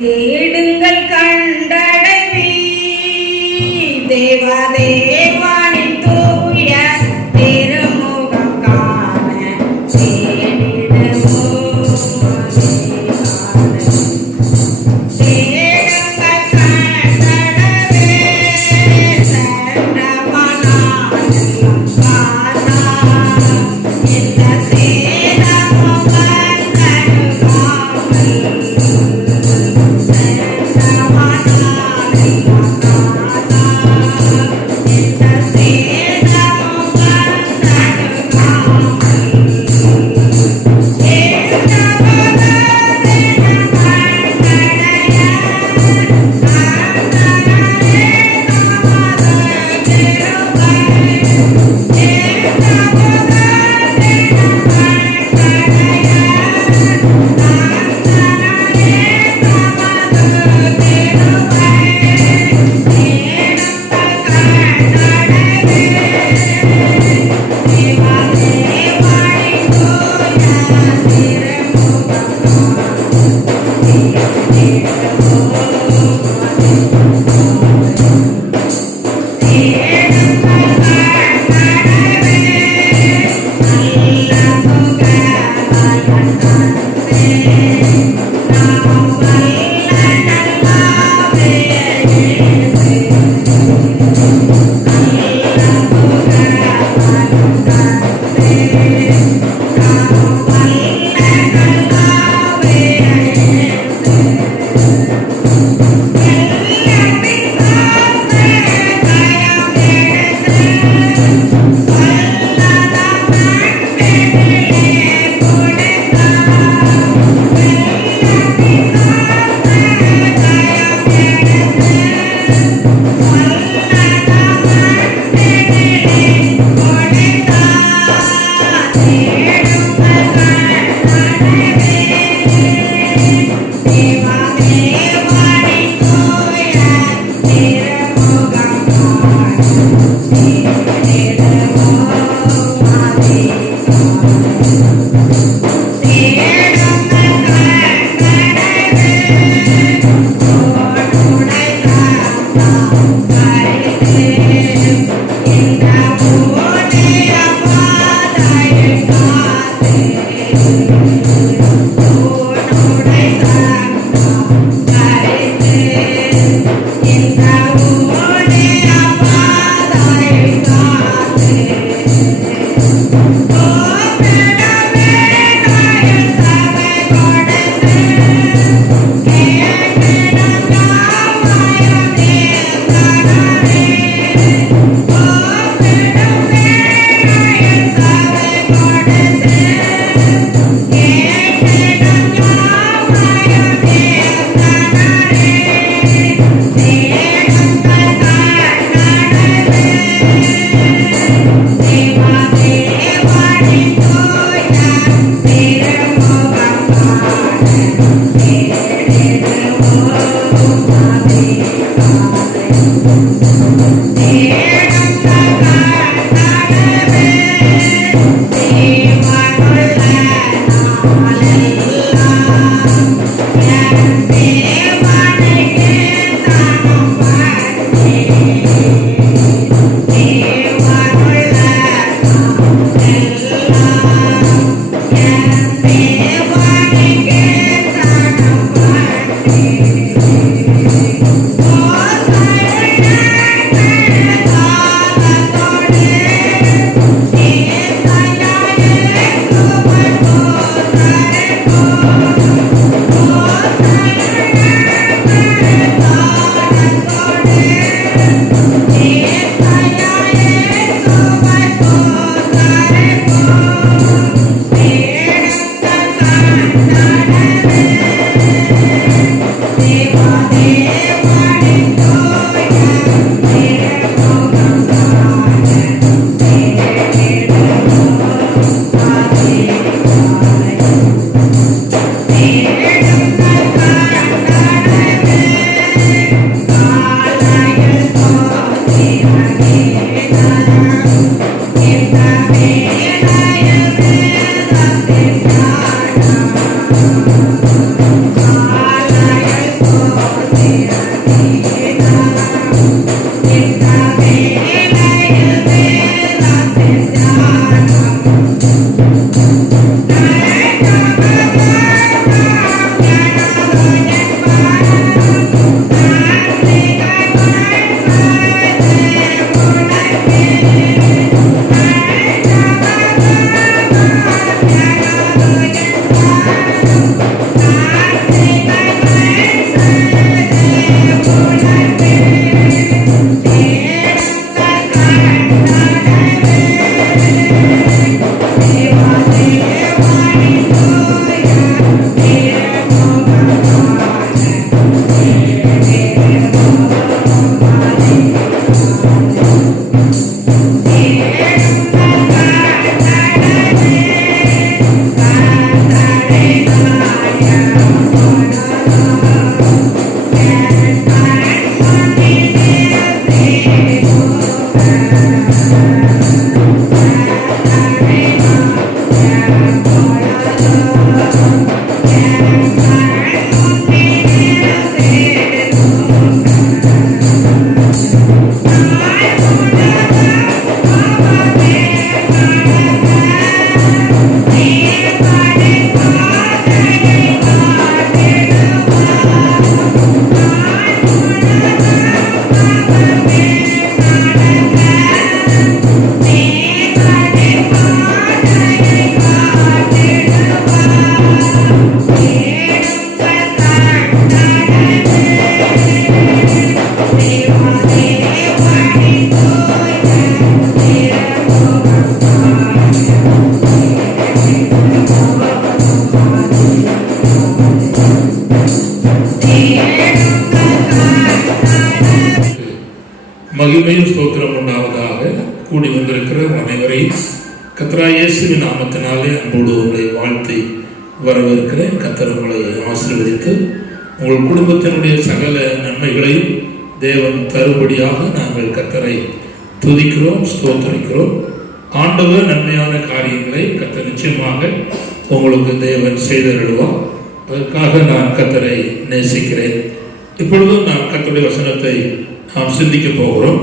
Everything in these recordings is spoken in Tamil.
தேடுங்கள் கண்டடைவி தேவாதேவானின் தூய திருமுகம் காண தேடிடுவோம் தேடுங்கள் கண்டடவே சண்டமனானெல்லாம் காணா இந்த சேதமும் தேவா மகிமையும் ஸ்தோத்திரம் உண்டாவதாக. கூடி வந்திருக்கிற அனைவரையும் கர்த்தராகிய இயேசுவின் நாமத்தினாலே அன்போடு உங்களை வாழ்த்தி வரவேற்கிறேன். கர்த்தர் உங்களை ஆசீர்வதித்து உங்கள் குடும்பத்தினுடைய சகல நன்மைகளையும் தேவன் தருபடியாக நாங்கள் கர்த்தரை துதிக்கிறோம், ஸ்தோத்திரிக்கிறோம். ஆண்டவர் நன்மையான காரியங்களை கர்த்தர் நிச்சயமாக உங்களுக்கு தேவன் செய்தருள்வார். அதற்காக நான் கர்த்தரை நேசிக்கிறேன். இப்பொழுதும் நாம் கர்த்தருடைய வசனத்தை நாம் சிந்திக்க போகிறோம்.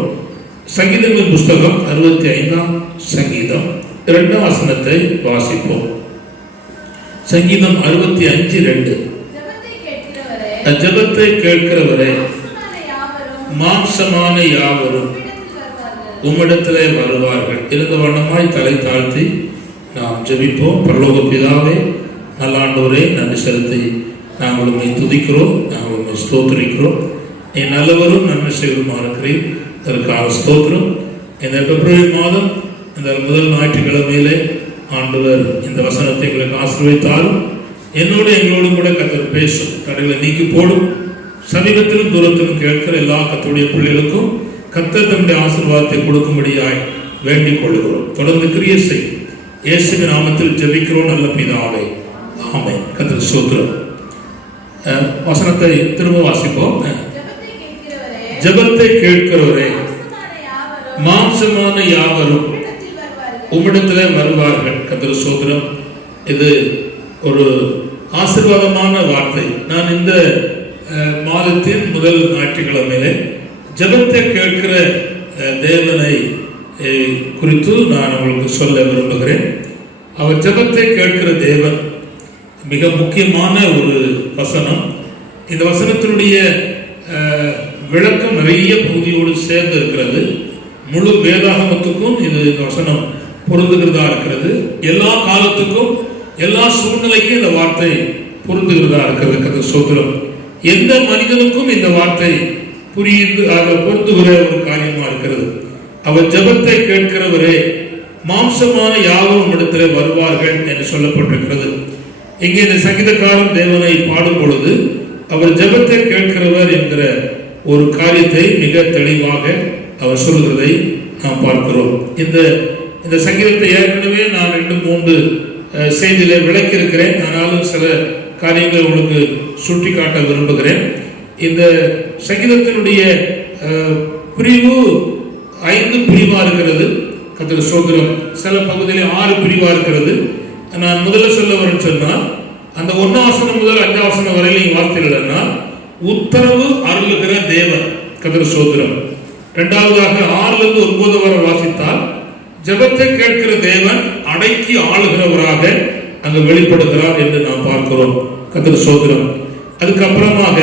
சங்கீதங்களின் புஸ்தகம் 65ஆம் சங்கீதம் 2ஆம் வசனத்தை வாசிப்போம். சங்கீதம் 65:2. ஜெபத்தை கேட்கிறவரே, மாம்சமான யாவரும் உம்மிடத்திலே வருவார்கள். இருந்த வண்ணமாய் தலை தாழ்த்தி நாம் ஜெபிப்போம். பரலோக பிதாவே, நல்லாண்டோரே, நன்றி செலுத்தி நாங்கள் உண்மை துதிக்கிறோம், நாங்கள் உண்மை ஸ்தோத்திரிக்கிறோம். நீ நல்லவரும் நன்மை செய்வதுமா இருக்கிறீர். அதற்காக ஸ்தோத்திரம். இந்த பிப்ரவரி மாதம் இந்த முதல் ஞாயிற்றுக்கிழமையிலே ஆண்டவர் இந்த வசனத்தை எங்களுக்கு ஆசீர்வதித்தாலும் என்னோடு எங்களோடும் கூட கர்த்தர் பேசும், தடைகளை நீக்கி போடும். சமீபத்திலும் தூரத்திலும் கேட்கிற எல்லா கர்த்தருடைய பிள்ளைகளுக்கும் கர்த்தர் தம்முடைய ஆசீர்வாதத்தை கொடுக்கும்படியாய் வேண்டிக் கொள்கிறோம். தொடர்ந்து கிரியை செய்யும் இயேசுவின் நாமத்தில் ஜெபிக்கிறோம் நல்ல பிதாவே, ஆமென். கர்த்தர் ஸ்தோத்திரம். வசனத்தை திரும்ப வாசிப்போம். ஜெபத்தை கேட்கிறவரே, மாம்சமான யாவரும் உம்மிடத்திலே வருவார்கள். கர்த்தர் ஸ்தோத்திரம். இது ஒரு ஆசீர்வாதமான வார்த்தை. நான் இந்த மாதத்தின் முதல் ஞாயிற்றுக்கிழமையிலே ஜெபத்தை கேட்கிற தேவனை குறித்து நான் உங்களுக்கு சொல்ல விரும்புகிறேன். அவர் ஜெபத்தை கேட்கிற தேவன் மிக முக்கியமான ஒரு வசனம். இந்த வசனத்தினுடைய விளக்கம் நிறைய பகுதியோடு சேர்ந்து இருக்கிறது. முழு வேதாகமத்துக்கும் இது இந்த வசனம் பொருந்துகிறதா இருக்கிறது. எல்லா காலத்துக்கும் எல்லா சூழ்நிலைக்கும் இந்த வார்த்தை பொருந்துகிறதா இருக்கிறது. கர்த்தர் ஸ்தோத்திரம். எந்த மனிதனுக்கும் இந்த வார்த்தை புரிந்து பொருந்துகிற ஒரு காரியமா இருக்கிறது. அவர் ஜெபத்தை கேட்கிறவரே, மாம்சமான யாவரும் இடத்திலே வருவார்கள் என்று சொல்லப்பட்டிருக்கிறது. இங்கே இந்த சங்கீதக்காரன் தேவனை பாடும் பொழுது அவர் ஜெபத்தை கேட்கிறவர் என்கிற ஒரு காரியத்தை மிக தெளிவாக அவர் சொல்கிறதை நாம் பார்க்கிறோம். இந்த சங்கீதத்தை ஏற்கனவே நான் 2-3 செய்தியில விளக்கி இருக்கிறேன். ஆனாலும் சில காரியங்களை உங்களுக்கு சுட்டி காட்ட விரும்புகிறேன். இந்த சங்கீதத்தினுடைய பிரிவு 5 பிரிவா இருக்கிறது. கர்த்தர் ஸ்தோத்திரம். சில பகுதியில் 6 பிரிவா இருக்கிறது. நான் முதல்ல சொல்ல வரேன்னு சொன்னால், அந்த 1ஆம் வசனம் முதல் 5ஆம் வசனம் வரையிலும் வார்த்தைகள்னா உத்தரவு அருளுகிற தேவன். கர்த்தர் ஸ்தோத்திரம். இரண்டாவதாக 6லிருந்து 9 வரை வாசித்தால் ஜெபத்தை கேட்கிற தேவன் அடக்கி ஆளுகிறவராக அங்கு வெளிப்படுகிறார் என்று நாம் பார்க்கிறோம். கர்த்தர் ஸ்தோத்திரம். அதுக்கப்புறமாக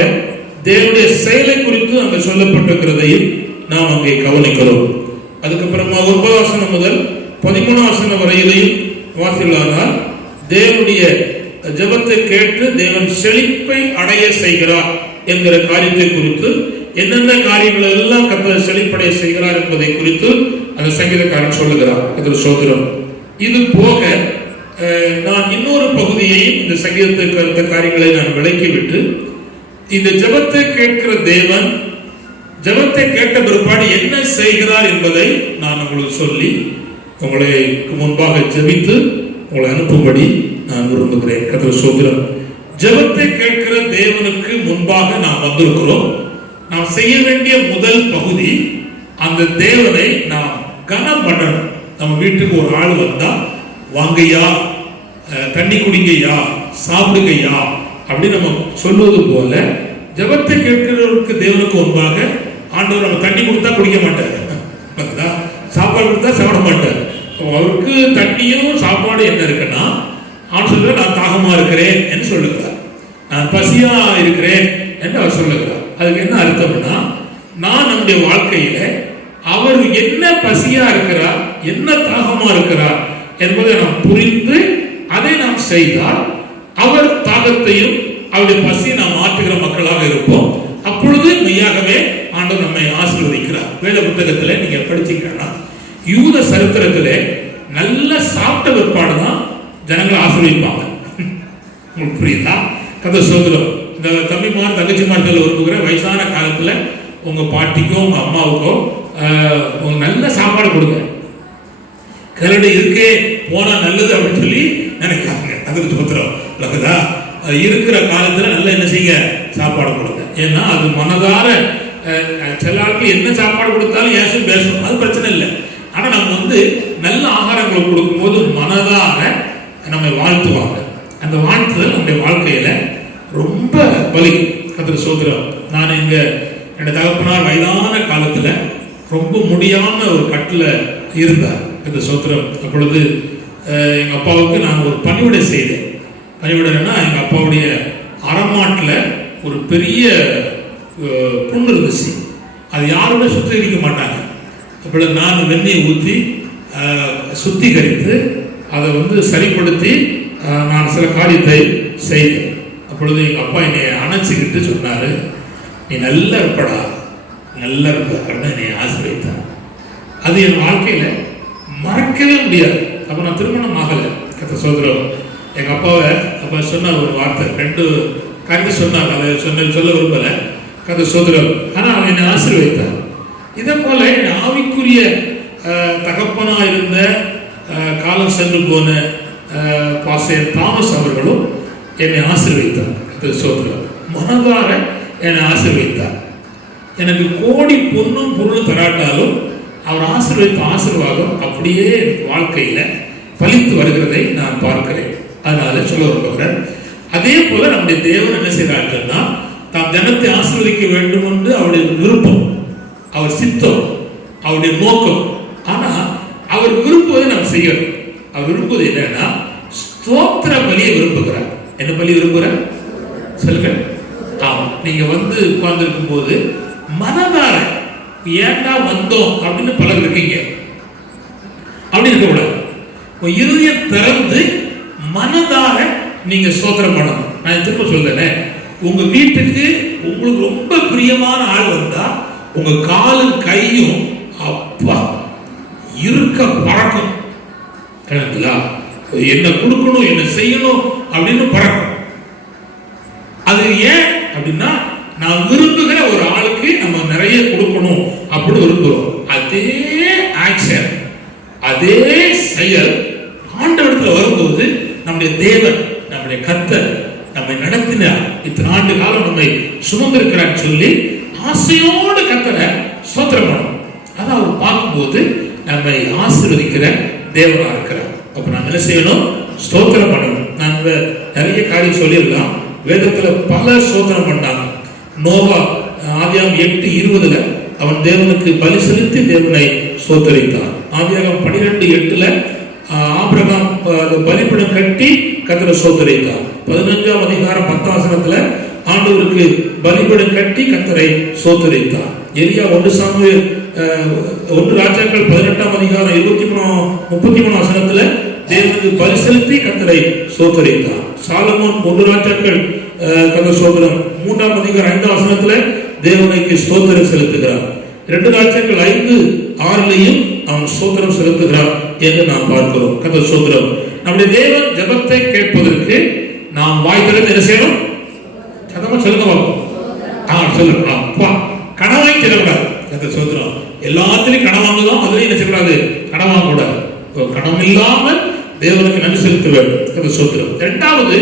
தேவனுடைய செயலை குறித்து அங்கு சொல்லப்பட்டிருக்கிறதையும் நாம் அங்கே கவனிக்கிறோம். அதுக்கப்புறமா 9ஆம் வசனம் முதல் 13ஆம் வசனம் வரையிலையும் வாசித்தால் தேவனுடைய ஜெபத்தை கேட்டு தேவன் செழிப்பை அடைய செய்கிறார் என்கிற காரியத்தை குறித்து, என்னென்ன காரியங்கள் எல்லாம் கர்த்தர் செழிப்படைய செய்கிறார் என்பதை குறித்து அந்த சங்கீதக்காரன் சொல்லுகிறார். கர்த்தர் ஸ்தோத்திரம். இது போக நான் இன்னொரு பகுதியையும் இந்த சங்கீதத்தை கருத்த காரியங்களை நான் விளக்கிவிட்டு, இந்த ஜெபத்தை கேட்கிற தேவன் ஜெபத்தை கேட்ட பிற்பாடு என்ன செய்கிறார் என்பதை நான் உங்களுக்கு சொல்லி உங்களுக்கு முன்பாக ஜெபித்து உங்களை அனுப்பும்படி நான் விரும்புகிறேன். கர்த்தர் ஸ்தோத்திரம். ஜெபத்தை கேட்கிற தேவனுக்கு முன்பாக நாம் வந்திருக்கிறோம். நாம் செய்ய வேண்டிய முதல் பகுதி, அந்த தேவனை நாம் கனம் பண்ணணும். நம்ம வீட்டுக்கு ஒரு ஆள் வந்தா, வாங்கய்யா, தண்ணி குடிங்கய்யா, சாப்பிடுங்கய்யா அப்படின்னு நம்ம சொல்வது போல, ஜெபத்தை கேட்கிறவருக்கு தேவனுக்கு முன்பாக ஆண்டவர் நம்ம தண்ணி கொடுத்தா குடிக்க மாட்டார், சாப்பாடு கொடுத்தா சாப்பிட மாட்டார். அவருக்கு தண்ணியும் சாப்பாடு என்ன இருக்குன்னா, அவன் சொல்ற நான் தாகமா இருக்கிறேன் என்று சொல்லுகிறார், நான் பசியா இருக்கிறேன் என்று அவர் சொல்லுகிறார். அதுக்கு என்ன அர்த்தம்னா, நான் நம்முடைய வாழ்க்கையில அவர் என்ன பசியா இருக்கிறார், என்ன தாகமா இருக்கிறார் என்பதை நாம் புரிந்து அதை நாம் செய்தால் அவர் தாகத்தையும் அவருடைய பசியை நாம் மாற்றுகிற மக்களாக இருப்போம். அப்பொழுது மெய்யாகவே ஆண்டவர் நம்மை ஆசீர்வதிக்கிறார். வேத புத்தகத்தில் நீங்க படிச்சீங்கன்னா, யூத சரித்திரத்திலே நல்ல சாப்பிட்ட பிற்பாடுதான் ஜனங்களை ஆசீர்வதிப்பாங்க. உங்களுக்கு புரியுதா? கர்த்தர் ஸ்தோத்திரம். இந்த தம்பிமார் தங்கச்சிமார்கள் விரும்புகிற வயசான காலத்துல உங்க பாட்டிக்கோ உங்க அம்மாவுக்கோ நல்ல சாப்பாடு கொடுங்க. கரடு இருக்கே போனா நல்லது அப்படின்னு சொல்லி நினைக்கிறாங்க. அதுக்கு தோத்துறோம் இல்லைதா? இருக்கிற காலத்துல நல்ல என்ன செய்ய சாப்பாடு கொடுங்க. ஏன்னா அது மனதார சில ஆளுக்கு என்ன சாப்பாடு கொடுத்தாலும் ஏசும் பேசும், அது பிரச்சனை இல்லை. ஆனா நம்ம நல்ல ஆகாரங்களை கொடுக்கும்போது மனதார நம்மை வாழ்த்துவாங்க. அந்த வாழ்த்துதல் நம்முடைய வாழ்க்கையில ரொம்ப பலிக்கும். கர்த்தருக்கு ஸ்தோத்திரம். நான் என்னோட தகப்பனார் வயதான காலத்துல ரொம்ப முடியாம ஒரு கட்டில இருந்தார். இந்த சோத்திரம். அப்பொழுது எங்க அப்பாவுக்கு நான் ஒரு பணிவிடை செய்தேன். பணிவிடைன்னா எங்க அப்பாவுடைய அறமாட்டில் ஒரு பெரிய புண்ணு இருந்துச்சு. அது யாருமே சுத்திகரிக்க மாட்டாங்க. அப்பொழுது நான் வெண்ணெயை ஊற்றி சுத்திகரித்து அதை சரிப்படுத்தி நான் சில காரியத்தை செய்தேன். அப்பொழுது எங்கள் அப்பா என்னை அணைச்சிக்கிட்டு சொன்னார், நீ நல்லா இருப்படா, நல்லா இருப்ப கண்ணு என்னை ஆசீர்வதித்தார். அது என் வாழ்க்கையில் மறக்கவே முடியாது. அப்போ நான் திருமணம் ஆகலை. கர்த்தர் சோதரம். எங்கள் அப்பாவை அப்போ சொன்னார் ஒரு வார்த்தை, 2 காரியத்தை சொன்னார். அதை சொல்ல விரும்பலை. கர்த்தர் சோதரம். ஆனால் அவன் என்னை ஆசீர்வதித்தார். இதே போல என் ஆவிக்குரிய தகப்பனா இருந்த காலம் சென்று போன பாஸ்டர் தாமஸ் அவர்களும் என்னை ஆசீர்வதித்தார். கர்த்தர் சோதரம். மனதார என்னை ஆசீர்வதித்தார். எனக்கு கோடி பொன்னும் பொருளும் தராட்டாலும் அவர் ஆசீர்வதித்த ஆசீர்வாதம் அப்படியே வாழ்க்கையில பலித்து வருகிறதை நான் பார்க்கிறேன். அதனால சொல்ல விரும்புகிறேன். அதே போல நம்முடைய தேவன் என்ன செய்கிறார்கள்னா, தாம் ஜனத்தை ஆசீர்வதிக்க வேண்டும் என்று அவருடைய விருப்பம், அவர் சித்தம், அவருடைய நோக்கம். ஆனா அவர் விரும்புவதை நாம் செய்யணும். அவர் விரும்புவது என்னன்னா, ஸ்தோத்திர பலியை விரும்புகிறார். என்ன பலி விரும்புகிறார் சொல்லுங்க. ஆமா, நீங்க உட்கார்ந்துருக்கும் போது மனதார ஏண்டா வந்தோம் அப்படின்னு பலர் இருக்கீங்க. அப்படி இருக்கக்கூடாது. இருதயம் திறந்து மனதார நீங்க ஸ்தோத்திரம் பண்ணணும். நான் திரும்ப சொல்றேன், உங்க வீட்டுக்கு உங்களுக்கு ரொம்ப பிரியமான ஆள் வந்தா உங்க காலும் கையும் அப்பா இருக்க பறக்கும். என்ன கொடுக்கணும், என்ன செய்யணும் அப்படின்னு பறக்கும். அது ஏன் அப்படின்னா, நான் விரும்புகிற ஒரு ஆளுக்கு நம்ம நிறைய கொடுக்கணும் அப்படி விரும்புகிறோம். அதே ஆக்ஷன், அதே செயல் ஆண்டவரிடத்தில் வரும்போது நம்முடைய தேவன், நம்முடைய கர்த்தர் நம்மை நடத்தினார், இத்தனை ஆண்டு காலம் நம்மை சுமந்திருக்கிறார் சொல்லி ஆசையோடு கர்த்தரை ஸ்தோத்திரம் பண்ணணும். அதை அவர் பார்க்கும்போது நம்மை ஆசீர்வதிக்கிற தேவனா இருக்கிறார். அப்ப நாம என்ன செய்யணும்? ஸ்தோத்திரம் பண்ணணும். நான் நிறைய காரியம் சொல்லிடலாம். வேதத்துல பல ஸ்தோத்திரம் பண்ணாங்க. நோவா ஆதியாகமம் 8:20 அவன் தேவனுக்கு பலி செலுத்தி தேவனை ஸ்தோத்தரித்தான். ஆதியாகமம் 12:8 ஆபிரகாம் பலிபீடம் கட்டி கர்த்தரை ஸ்தோத்தரித்தான். 15ஆம் அதிகாரம் 10ஆம் வசனத்துல ஆண்டவருக்கு பலிபீடம் கட்டி கர்த்தரை ஸ்தோத்தரித்தான். எலியா 1 ராஜாக்கள் 18ஆம் அதிகாரம் 33 வசனத்துல தேவனுக்கு பலி செலுத்தி கர்த்தரை ஸ்தோத்தரித்தான். சாலமோன் 1 ராஜாக்கள் கர்த்தர் ஸ்தோத்திரம் 3ஆம் அதிகாரம் 5ஆம் வசனத்துல தேவனுக்கு ஸ்தோத்திரம் செலுத்துகிறார். 2 ராஜாக்கள் 5:6 அவன் ஸ்தோத்திரம் செலுத்துகிறார் என்று நாம் பார்க்கிறோம். கர்த்தர் ஸ்தோத்திரம். நம்முடைய தேவன் ஜெபத்தை கேட்பதற்கு நாம் வாய் திறந்து என்ன செய்யணும்? சத்தமா சொல்லுங்க பாப்போம். சொல்லுங்க. அப்பா கனவாய் செல்லக்கூடாது. கர்த்தர் ஸ்தோத்திரம். எல்லாத்திலையும் கடன் வாங்கலாம், அதுலயும் என்ன செய்யக்கூடாது? கடன் வாங்கக்கூடாது. கடன் இல்லாமல் தேவனுக்கு நன்றி செலுத்த வேண்டும். கர்த்தர் ஸ்தோத்திரம். 2வது,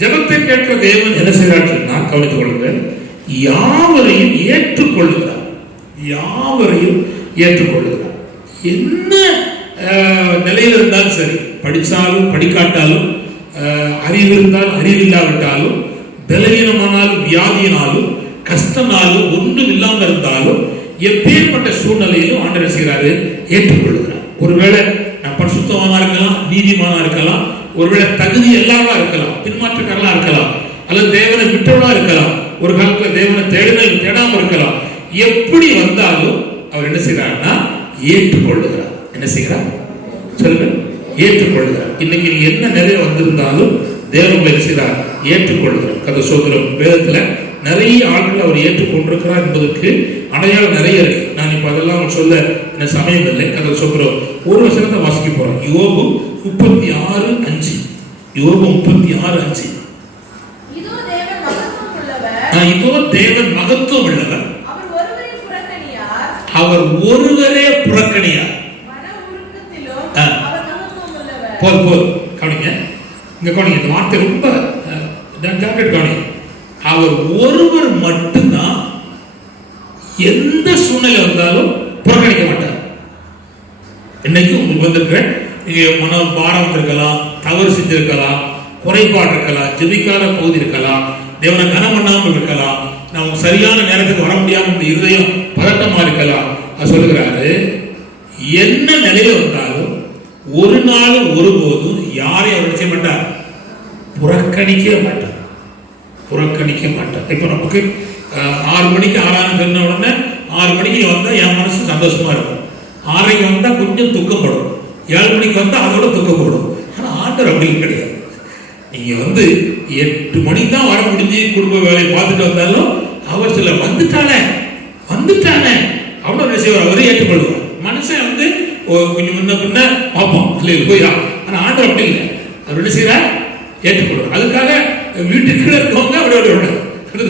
ஜெபத்தை கேட்கிற தேவன் என்ன செய்கிறார்? கவனித்துக் கொள்ளுங்கள். யாவரையும் ஏற்றுக்கொள்ளுகிறார். யாவரையும் ஏற்றுக்கொள்ளுகிறார். என்ன நிலையில் இருந்தாலும் சரி, படிச்சாலும் படிக்காட்டாலும், அறிவு இருந்தாலும் அறிவு இல்லாவிட்டாலும், பலவீனமானாலும் வியாதியினாலும் கஷ்டனாலும் ஒன்றும் இல்லாமல் இருந்தாலும் எப்பேற்பட்ட சூழ்நிலையிலும் ஆண்டவர் செய்கிறாரு? ஏற்றுக்கொள்ளுகிறார். ஒருவேளை நான் பரிசுத்தவானா இருக்கலாம், நீதிமானா இருக்கலாம், ஒருவேளை தகுதி எல்லாரா இருக்கலாம், பின்மாற்றக்காரலா இருக்கலாம், அல்லது தேவனை விட்டவளா இருக்கலாம், ஒரு காலத்துல தேவனை தேடாம இருக்கலாம். எப்படி வந்தாலும் அவர் என்ன செய்யறாருன்னா ஏற்றுக்கொள்ளுகிறார். என்ன செய்கிறார் சொல்லுங்க? ஏற்றுக்கொள்ளுகிறார். இன்னைக்கு நீங்க என்ன நிறைய வந்திருந்தாலும் தேவன் என்ன செய்கிறார்? ஏற்றுக்கொள்ளுகிறார். கர்த்தர் ஸ்தோத்திரம். வேதத்துல நிறைய ஆட்கள் அவர் ஏற்றுக்கொண்டிருக்கிறார் என்பதற்கு அடையாளம் நிறைய இருக்கு. நான் இப்ப அதெல்லாம் சொல்ல என்ன சமயம் இல்லை. கர்த்தர் ஸ்தோத்திரம். ஒரு வசனத்தை வாசிக்க போறோம். யோபு 36:5. யோபு 36:5. இதோ தேவன் மகத்துவம் உள்ளவர், அவர் ஒருவரே புறக்கணியார். மன உருக்கத்திலும் ஆ. அவர் மகத்துவம் உள்ளவர். போது கவனிங்க, இங்க கவனிங்க, இந்த வார்த்தை ரொம்ப கவனிங்க. அவர் ஒருவர் மட்டும்தான் எந்த சூழ்நிலை வந்தாலும் புறக்கணிக்க மாட்டார். இன்னைக்கு உங்களுக்கு வந்திருக்க நீங்க மன பாரம் வந்திருக்கலாம், தவறு செஞ்சிருக்கலாம், குறைபாடு இருக்கலாம், ஜெபிக்காத பகுதி இருக்கலாம், தேவனை கனம் பண்ணாமல் இருக்கலாம், நம்ம சரியான நேரத்துக்கு வர முடியாமல் இருதயம் பதட்டமா இருக்கலாம். அது சொல்லுகிறாரு, என்ன நிலையில வந்தாலும் ஒரு நாளும் ஒருபோதும் யாரையும் அவர் செய்ய மாட்டார், புறக்கணிக்க மாட்டார், புறக்கணிக்க மாட்டார். இப்ப நமக்கு 6 மணிக்கு ஆறாம் சொன்ன உடனே 6 மணிக்கு வந்தா என் மனசு சந்தோஷமா இருக்கும், 6:30 வந்தா கொஞ்சம் துக்கப்படும், 7 மணிக்கு வந்தா அதோட துக்கப்படும். ஆனா ஆண்டவர் அப்படி கிடையாது. நீங்க 8 மணிக்கு தான் வர முடிஞ்சு குடும்ப வேலையை பார்த்துட்டு வந்தாலும் அவர் சில வந்துட்டானே அவ்வளவு செய்வார், அவரே ஏற்றுக்கொள்வார். மனுஷன் கொஞ்சம் முன்ன பின்ன பார்ப்போம் போயிடா. ஆனா ஆண்டவர் அப்படி இல்லை, அவர் என்ன செய்யறார், ஏற்றுக்கொள்வார். அதுக்காக வீட்டுக்குள்ள இருக்கவங்க அப்படி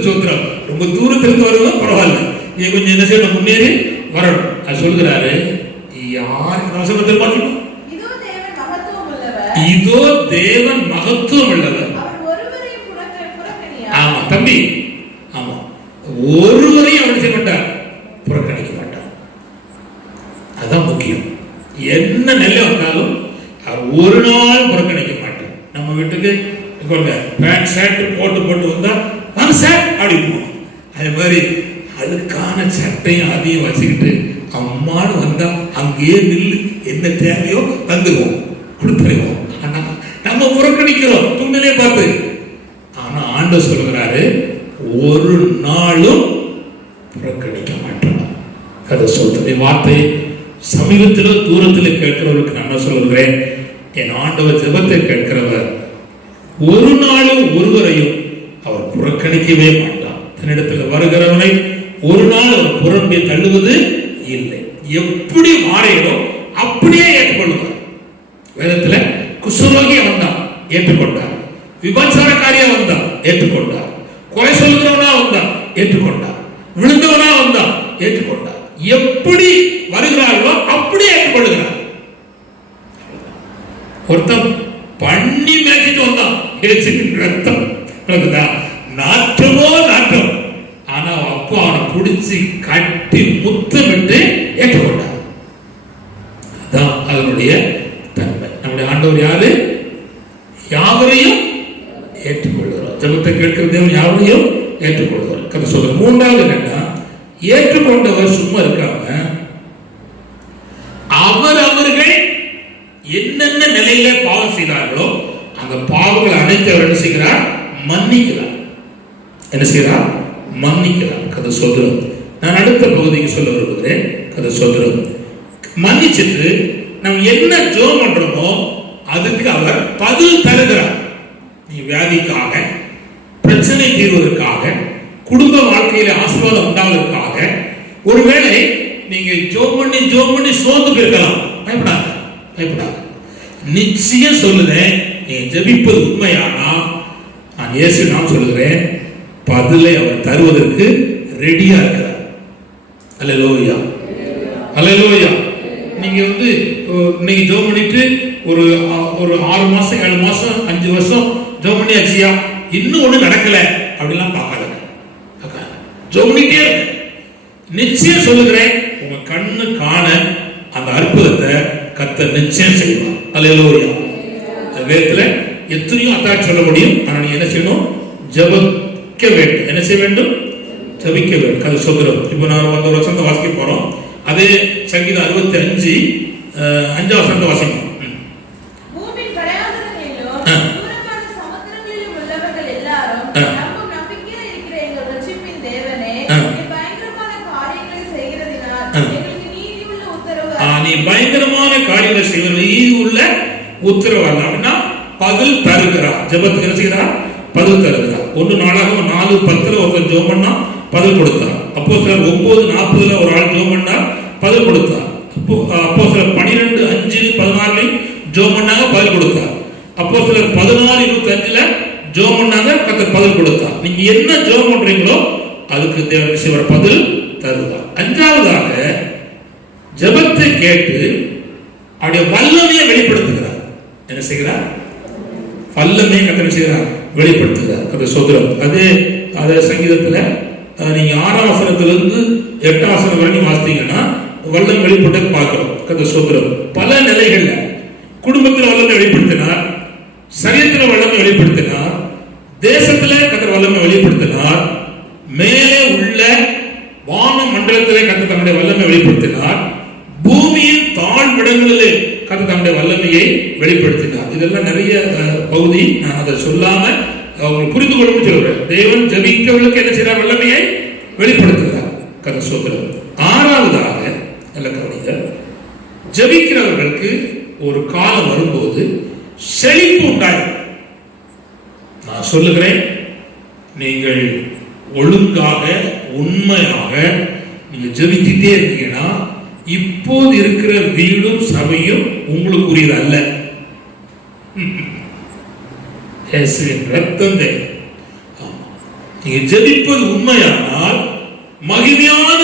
சொல்றாங்க, ரொம்ப தூரத்திலிருந்து வருவதும் பரவாயில்ல, நீ கொஞ்சம் என்ன செய்யணும், முன்னேறி வரணும். அது சொல்கிறாரு, யார் தெரியுமா, இதோ தேவன் மகத்துவம் உள்ளவர். ஆமா தம்பி, ஆமா, ஒருவரையும் அவர் செய்ய மாட்டார், புறக்கணிக்க மாட்டார். அதான் முக்கியம். என்ன நிலை வந்தாலும் அவர் ஒரு நாள் புறக்கணிக்க மாட்டார். நம்ம வீட்டுக்கு பேண்ட் ஷர்ட் போட்டு வந்தா வாங்க சார் அப்படிப்போம். அது மாதிரி அதுக்கான சட்டையும் அதையும் வச்சுக்கிட்டு அம்மானு வந்தா அங்கேயே நில்லு, என்ன தேவையோ வந்துடுவோம், கொடுத்துருவோம். ஆனா நம்ம புறக்கணிக்கிறோம் துணிலே பார்த்து. ஆனா ஆண்டவர் சொல்கிறாரு, ஒரு நாளும் புறக்கணிக்க மாட்டோம். அதை சொல்றது வார்த்தை சமீபத்தில் தூரத்தில் கேட்கிறவர்களுக்கு நான் சொல்கிறேன், என் ஆண்டவர் ஜெபத்தை கேட்கிறவர் ஒரு நாளும் ஒருவரையும் அவர் புறக்கணிக்கவே மாட்டார். தன்னிடத்தில் வருகிறவனை ஒரு நாள் அவர் புறம்பே தள்ளுவது இல்லை. எப்படி மாறையோ அப்படியே ஏற்றுக்கொள்வார். வேதத்துல குஷ்டரோகியா வந்தான், ஏற்றுக்கொண்டார். விபச்சாரக்காரியா வந்தான், ஏற்றுக்கொண்டார். குறை சொல்கிறவனா வந்தான், ஏற்றுக்கொண்டார். விழுந்தவனா வந்தான், ஏற்றுக்கொண்டார். எப்படி வருகிறார்களோ அப்படியே ஏற்றுக்கொள்கிறார். ஒருத்தன் பண்ணி மேய்ச்சிட்டு வந்தான், ரத்தம் நாற்றமோ நாற்றம், ஆனா அப்பா அவனை பிடிச்சி கட்டி முத்தமிட்டு ஏற்றுக்கொண்டார். அதான் அதனுடைய தன்மை. நம்முடைய ஆண்டவர் யாரு, யாவரையும் ஏற்றுக்கொள்கிறார். ஜெபத்தை கேட்கிற தேவன் யாவரையும் ஏற்றுக்கொள்வார். கதை சொல்ற மூன்றாவது என்னன்னா, ஏற்றுக்கொண்டவர் சும்மா இருக்காம அவர்கள் என்னென்ன நிலையில பாவம் செய்தார்களோ அந்த பாவங்களை அனைத்து என்ன செய்கிறார், மன்னிக்கிறார். என்ன செய்கிறார், மன்னிக்கிறார். கதை சொல்றோம். நான் அடுத்த பகுதிக்கு சொல்ல விரும்புகிறேன். கதை சொல்றோம், மன்னிச்சிட்டு நம்ம என்ன ஜெபம் பண்றோமோ அதுக்கு அவர் பதில் தருகிறார். நீ வியாதிக்காக, பிரச்சனை தீர்வதற்காக, குடும்ப வாழ்க்கையில ஆசீர்வாதம் உண்டாவதற்காக, ஒருவேளை நீங்க ஜெபம் பண்ணி சோர்ந்து போயிருக்கலாம், பயப்படாத. நிச்சயம் சொல்லுறேன், நீங்க ஜெபிப்பது உண்மையானா நான் இயேசு நாம் சொல்லுகிறேன், பதிலை அவர் தருவதற்கு ரெடியா இருக்கிறார். அல்லேலூயா, அல்லேலூயா. நீங்க இன்னைக்கு ஜெபம் பண்ணிட்டு ஒரு 6 மாசம் 7 மாசம் 5 வருஷம் ஜெபம் பண்ணியாச்சியா, இன்னும் ஒண்ணு நடக்கல அப்படிலாம் பார்க்காத. ஜெபம் பண்ணிட்டே இருக்க. நிச்சயம் சொல்லுகிறேன், உங்க கண்ணு காண அந்த அற்புதத்தை கர்த்தர் நிச்சயம் செய்வார். அல்லேலூயா. வேதத்துல எத்தனையோ அத்தாட்சி சொல்ல முடியும். ஆனா நீ என்ன செய்யணும், ஜெபிக்க வேண்டும். என்ன செய்ய வேண்டும், ஜெபிக்க வேண்டும். கதை சொல்கிறோம். இப்போ நான் ஒரு வசனத்தை வாசிக்க போறோம். அதே சங்கீதம் 65 5 வசனத்தை வாசிக்கணும். பூமியின் கடையாந்தரங்களிலும் தூரமான சமுத்திரங்களிலும் உள்ளவர்கள் எல்லாரும் நம்பும் நம்பிக்கையா இருக்கிற எங்கள் ரட்சிப்பின் தேவனே, நீ பயங்கரமான காரியங்களை செய்கிறதினால் எங்களுக்கு நீதி உள்ள உத்தரவு. நீ பயங்கரமான காரியங்களை செய்வது நீதி உள்ள உத்தரவு அப்படின்னா பதில் தருகிறார். ஜெபத்துக்கு என்ன செய்கிறார், பதில் தருகிறார். 1 நாளாகமம் 4:10 ஒருத்தர் ஜெபம் பண்ணா பதில் கொடுத்தார். அப்போஸ்தலர் 9:40 ஒரு ஆள் ஜெபம் பண்ணா பதில் கொடுத்தார். அப்போஸ்தலர் 12:5-16 ஜெபம் பண்ணாங்க, பதில் கொடுத்தார். அப்போஸ்தலர் 16:25 ஜெபம் பண்ணாங்க, கர்த்தர் பதில் கொடுத்தார். நீங்க என்ன ஜெபம் பண்றீங்களோ அதுக்கு தேவன் பதில் தருவார். 5வதாக ஜெபத்தை கேட்டு அவருடைய வல்லமையை வெளிப்படுத்துகிறார். என்ன செய்கிறார்? வல்லமையை கர்த்தர் செய்கிறார், வெளிப்படுத்துகிறார். கர்த்தர் ஸ்தோத்திரம். அதே சங்கீதத்துல நீங்க 6ஆம் வசனத்திலிருந்து 8ஆம் வசனம் வரை வாசித்தீங்கன்னா வல்லம் வெளிப்பட்டு பார்க்கிறோம். கர்த்தர் ஸ்தோத்திரம். பல நிலைகள்ல குடும்பத்தில் வல்லமை வெளிப்படுத்தினார், சரீரத்தில் வல்லமை வெளிப்படுத்தினார், தேசத்துல கர்த்தர் வல்லமை வெளிப்படுத்தினார், மேலே உள்ள வான மண்டலத்திலே கர்த்தர் தன்னுடைய வல்லமை வெளிப்படுத்தினார், பூமியின் தாழ்விடங்களிலே கர்த்தர் தன்னுடைய வல்லமையை வெளிப்படுத்தினார். இதெல்லாம் நிறைய பகுதி, நான் அதை சொல்லாம அவங்க புரிந்து கொள்ளும் சொல்றேன். தேவன் ஜெபிக்கிறவர்களுக்கு என்ன செய்யறார்? வல்லமையை வெளிப்படுத்துகிறார். கர்த்தர் ஸ்தோத்திரம். 6வதாக நல்ல கவனிங்க, ஜெபிக்கிறவர்களுக்கு ஒரு காலம் வரும்போது செழிப்பு உண்டாகும். நான் சொல்லுகிறேன், நீங்கள் ஒழுங்காக உண்மையாக நீங்க ஜெபிச்சுட்டே இருக்கீங்கன்னா இப்போது இருக்கிற வீடும் சபையும் உங்களுக்குரியது அல்ல. ரத்தம் நீங்க ஜெபிப்பது உண்மையானால் மகிமையான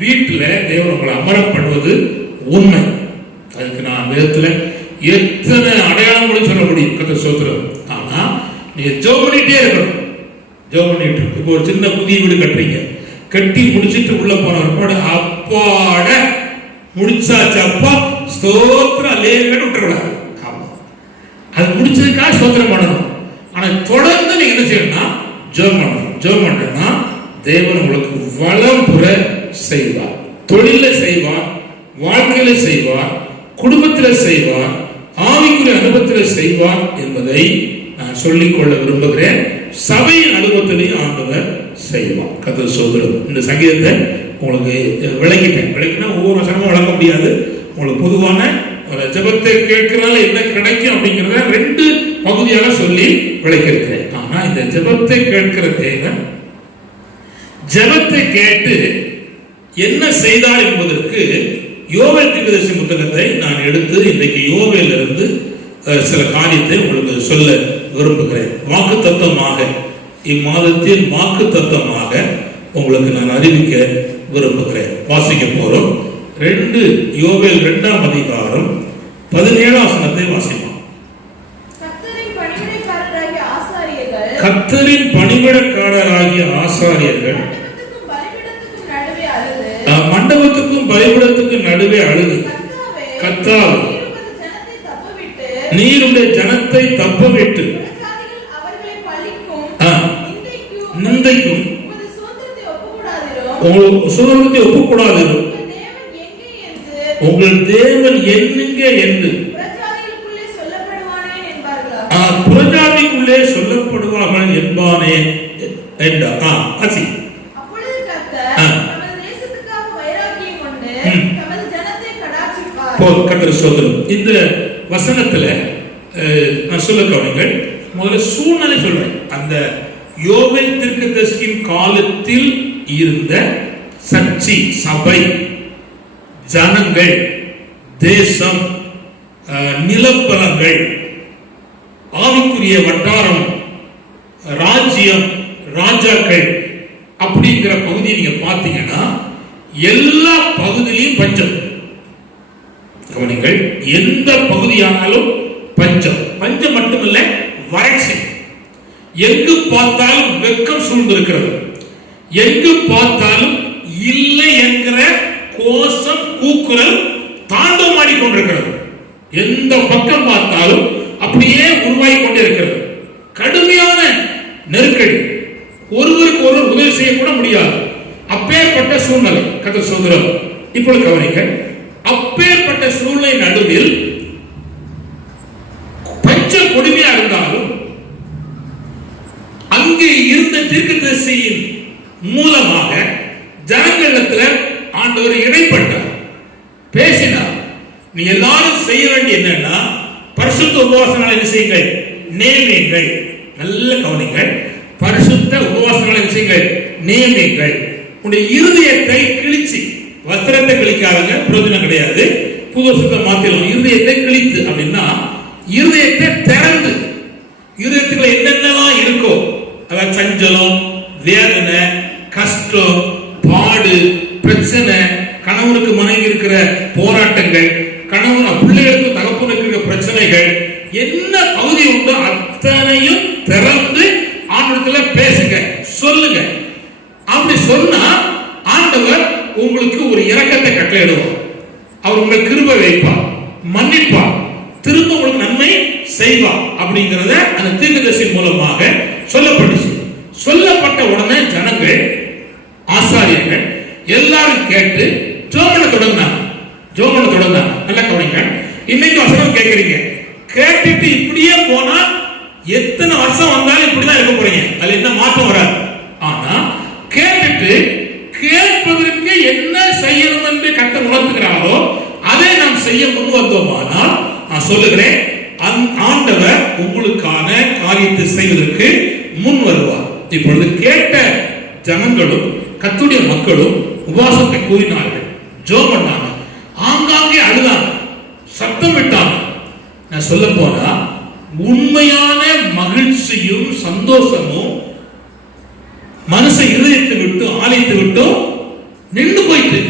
வீட்டுல தேவன் உங்களை அமர பண்ணுவது உண்மை. அதுக்கு நான் வேதத்துல எத்தனை அடையாளங்களும் சொல்ல முடியும். கர்த்தர் ஸ்தோத்திரம். ஆனா நீங்க ஜெபம் பண்ணிட்டே இருக்கணும். ஜெபம் பண்ணிட்டு இப்போ ஒரு சின்ன புதிய வீடு கட்டுறீங்க, கட்டி முடிச்சிட்டு உள்ள போன அப்பாட முடிச்சாச்சு, அப்பா ஸ்தோத்திரம் லேன்னு விட்டுறக்கூடாது. ஆமா, அது முடிச்சதுக்காக ஸ்தோத்திரம் பண்ணணும். ஆனா தொடர்ந்து நீங்க என்ன செய்யணும்னா ஜெபம் பண்ணணும். ஜெபம் பண்ணா தேவன் உங்களுக்கு வளம் புற செய்வார், தொழில செய்வார், வாழ்க்கையில செய்வார், குடும்பத்தில செய்வார், ஆவிக்குரிய அனுபவத்தில் செய்வார் என்பதை நான் சொல்லிக்கொள்ள விரும்புகிறேன். சபையின் அனுபவத்திலையும் ஆண்டவர் செய்வார். கர்த்தர் ஸ்தோத்திரம். இந்த சங்கீதத்தை உங்களுக்கு விளக்கினா ஒவ்வொரு வசனமும் வழங்க முடியாது. உங்களுக்கு பொதுவான ஜெபத்தை கேட்கிறதால என்ன கிடைக்கும் அப்படிங்கிறத 2 பகுதியாக சொல்லி விளக்கியிருக்கிறேன். ஆனா இந்த ஜெபத்தை கேட்கிற தேவன் ஜெபத்தை கேட்டு என்ன செய்தார் என்பதற்கு யோவேல் தீர்க்கதரிசி புத்தகத்தை நான் எடுத்து இன்றைக்கு யோவேலிருந்து சில காரியத்தை உங்களுக்கு சொல்ல விரும்புகிறேன். வாக்கு தத்துவமாக இம்மாதத்தில் வாக்கு தத்துவமாக உங்களுக்கு நான் அறிவிக்க விரும்புகிறேன். வாசிக்க போறோம். யோவேல் 2ஆம் அதிகாரம் 17ஆம் வசனத்தை வாசிப்போம். கர்த்தரின் பணிவிடைக்காரராகிய ஆசாரியர்கள் மண்டபத்துக்கும் பலிபீடத்துக்கும் நடுவே அழுது, கர்த்தாவே நீருடைய ஜனத்தை தப்பவிட்டு நிந்தைக்கும் சுதந்திரத்தை ஒப்புக்கூடாது, உங்கள் தேவன் என்னுங்க என்று புறஜாதிக்குள்ளே சொல்லப்படுவார்கள் என்பானே என்றார். இந்த வசனத்துல நான் சொல்ல கவனிங்கள். முதல்ல சூழ்நிலை சொல்றேன். அந்த யோவேல் தீர்க்கதரிசியின் காலத்தில் இருந்த சர்ச்சை, சபை, ஜனங்கள், தேசம், நிலப்பலங்கள், ஆவிக்குரிய வட்டாரம், ராஜ்யம், ராஜாக்கள் அப்படிங்கிற பகுதியை நீங்க பார்த்தீங்கன்னா எல்லா பகுதியிலையும் பஞ்சம். கவனிங்கள், எந்த பகுதியானாலும் பஞ்சம். பஞ்சம் மட்டுமல்ல, வறட்சி. எங்கு பார்த்தாலும் வெக்கம் சூழ்ந்திருக்கிறது. எங்கு பார்த்தாலும் இல்லை என்கிற கோஷம், கூக்குரல் தாண்டவமாடி கொண்டிருக்கிறது. எந்த பக்கம் பார்த்தாலும் அப்படியே உருவாகி கொண்டிருக்கிறது. கடுமையான நெருக்கடி, ஒருவருக்கு ஒருவர் உதவி செய்யக்கூட முடியாது. அப்பேற்பட்ட சூழ்நிலை. கர்த்தர் ஸ்தோத்திரம். இப்பொழுது கவனிங்கள், அப்பேற்பட்ட சூழ்நிலை நடுவில் பஞ்சம் கொடுமையா இருந்தாலும் அங்கே இருந்த தீர்க்கதரிசியின் மூலமாக ஜனங்களிடத்தில் ஆண்டவர் இடைப்பட்டார், பேசினார். நீ எல்லாரும் செய்ய வேண்டிய என்னன்னா, பரிசுத்த உபவாசங்களை என்ன செய்யுங்கள், நியமியுங்கள். நல்ல கவனிங்கள், பரிசுத்த உபவாசங்களை செய்யுங்கள், நியமியுங்கள். உடைய இருதயத்தை கிழிச்சு, வஸ்திரத்தை கிழிக்காதங்க, பிரயோஜனம் கிடையாது. புது வருஷத்தை மாத்திரம் இருதயத்தை கிழித்து அப்படின்னா, இருதயத்தை திறந்து, இருதயத்துக்குள்ள என்னென்னலாம் இருக்கோ, அதாவது சஞ்சலம், வேதனை, கஷ்டம், பாடு, பிரச்சனை, கணவனுக்கு மனைவி இருக்கிற போராட்டங்கள், கணவன் பிள்ளைகளுக்கு தகப்பனுக்கு இருக்கிற பிரச்சனைகள், என்ன பகுதி உண்டோ அத்தனையும் திறந்து ஆண்டவரத்துல பேசுங்க, சொல்லுங்க. அப்படி சொன்னா ஆண்டவர் உங்களுக்கு ஒரு இரக்கத்தை கட்டளையிடுவார். அவர் உங்களை கிருபை வைப்பார், மன்னிப்பார், திரும்ப உங்களுக்கு நன்மை செய்வார். அப்படிங்கறத அந்த தீர்க்கதரிசி மூலமாக சொல்லப்பட்டுச்சு. சொல்லப்பட்ட உடனே ஜனங்கள், ஆசாரியர்கள் எல்லாரும் கேட்டு ஜோமன தொடங்கினாங்க. நல்ல கவனிங்க. இன்னைக்கு வசனம் கேட்கறீங்க, கேட்டுட்டு இப்படியே போனா எத்தனை வருஷம் வந்தாலும் இப்படிதான் இருக்க போறீங்க, அதுல என்ன மாற்றம் வராது. ஆனா கேட்டுட்டு கேட்பதற்கு என்ன செய்யணும் என்று கட்ட உணர்த்துகிறாரோ அதை நாம் செய்ய முன் வந்தோமானால், நான் சொல்லுகிறேன், ஆண்டவர் உங்களுக்கான காரியத்தை செய்வதற்கு முன் வருவார். இப்பொழுது கேட்ட ஜனங்களும் கர்த்தருடைய மக்களும் உபவாசத்தை கூறினார்கள், ஜெபம் பண்ணாங்க, ஆங்காங்கே அழுதாங்க, சத்தம் விட்டாங்க. நான் சொல்ல போனா உண்மையான மகிழ்ச்சியும் சந்தோஷமும் மனசை இருதயத்தை விட்டு ஆலயத்தை விட்டு நின்று போயிட்டு.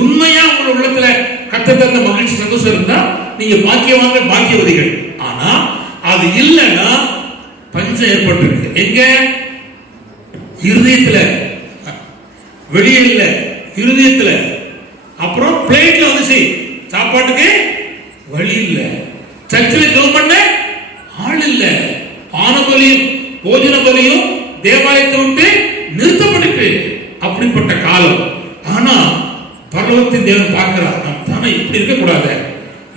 உண்மையா உங்க உள்ளத்துல கர்த்தர் தந்த மகிழ்ச்சி சந்தோஷம் இருந்தா நீங்க பாக்கியவான்கள், பாக்கியவதிகள். ஆனா அது இல்லைன்னா பஞ்சம் ஏற்பட்டிருக்கு. எங்க? இருதயத்துல, வெளியில இருதயத்துல. அப்புறம் பிளேட்ல வந்து சாப்பாட்டுக்கு வழி இல்ல, சர்ச்சில் ஜெபம் பண்ண ஆள் இல்ல, ஆன பலியும் போஜன பலியும் தேவாலயத்தை விட்டு நிறுத்தப்பட்டு அப்படிப்பட்ட காலம். ஆனா பரலோகத்தின் தேவன் பார்க்கிறார், நாம் தானே இப்படி இருக்கக்கூடாது,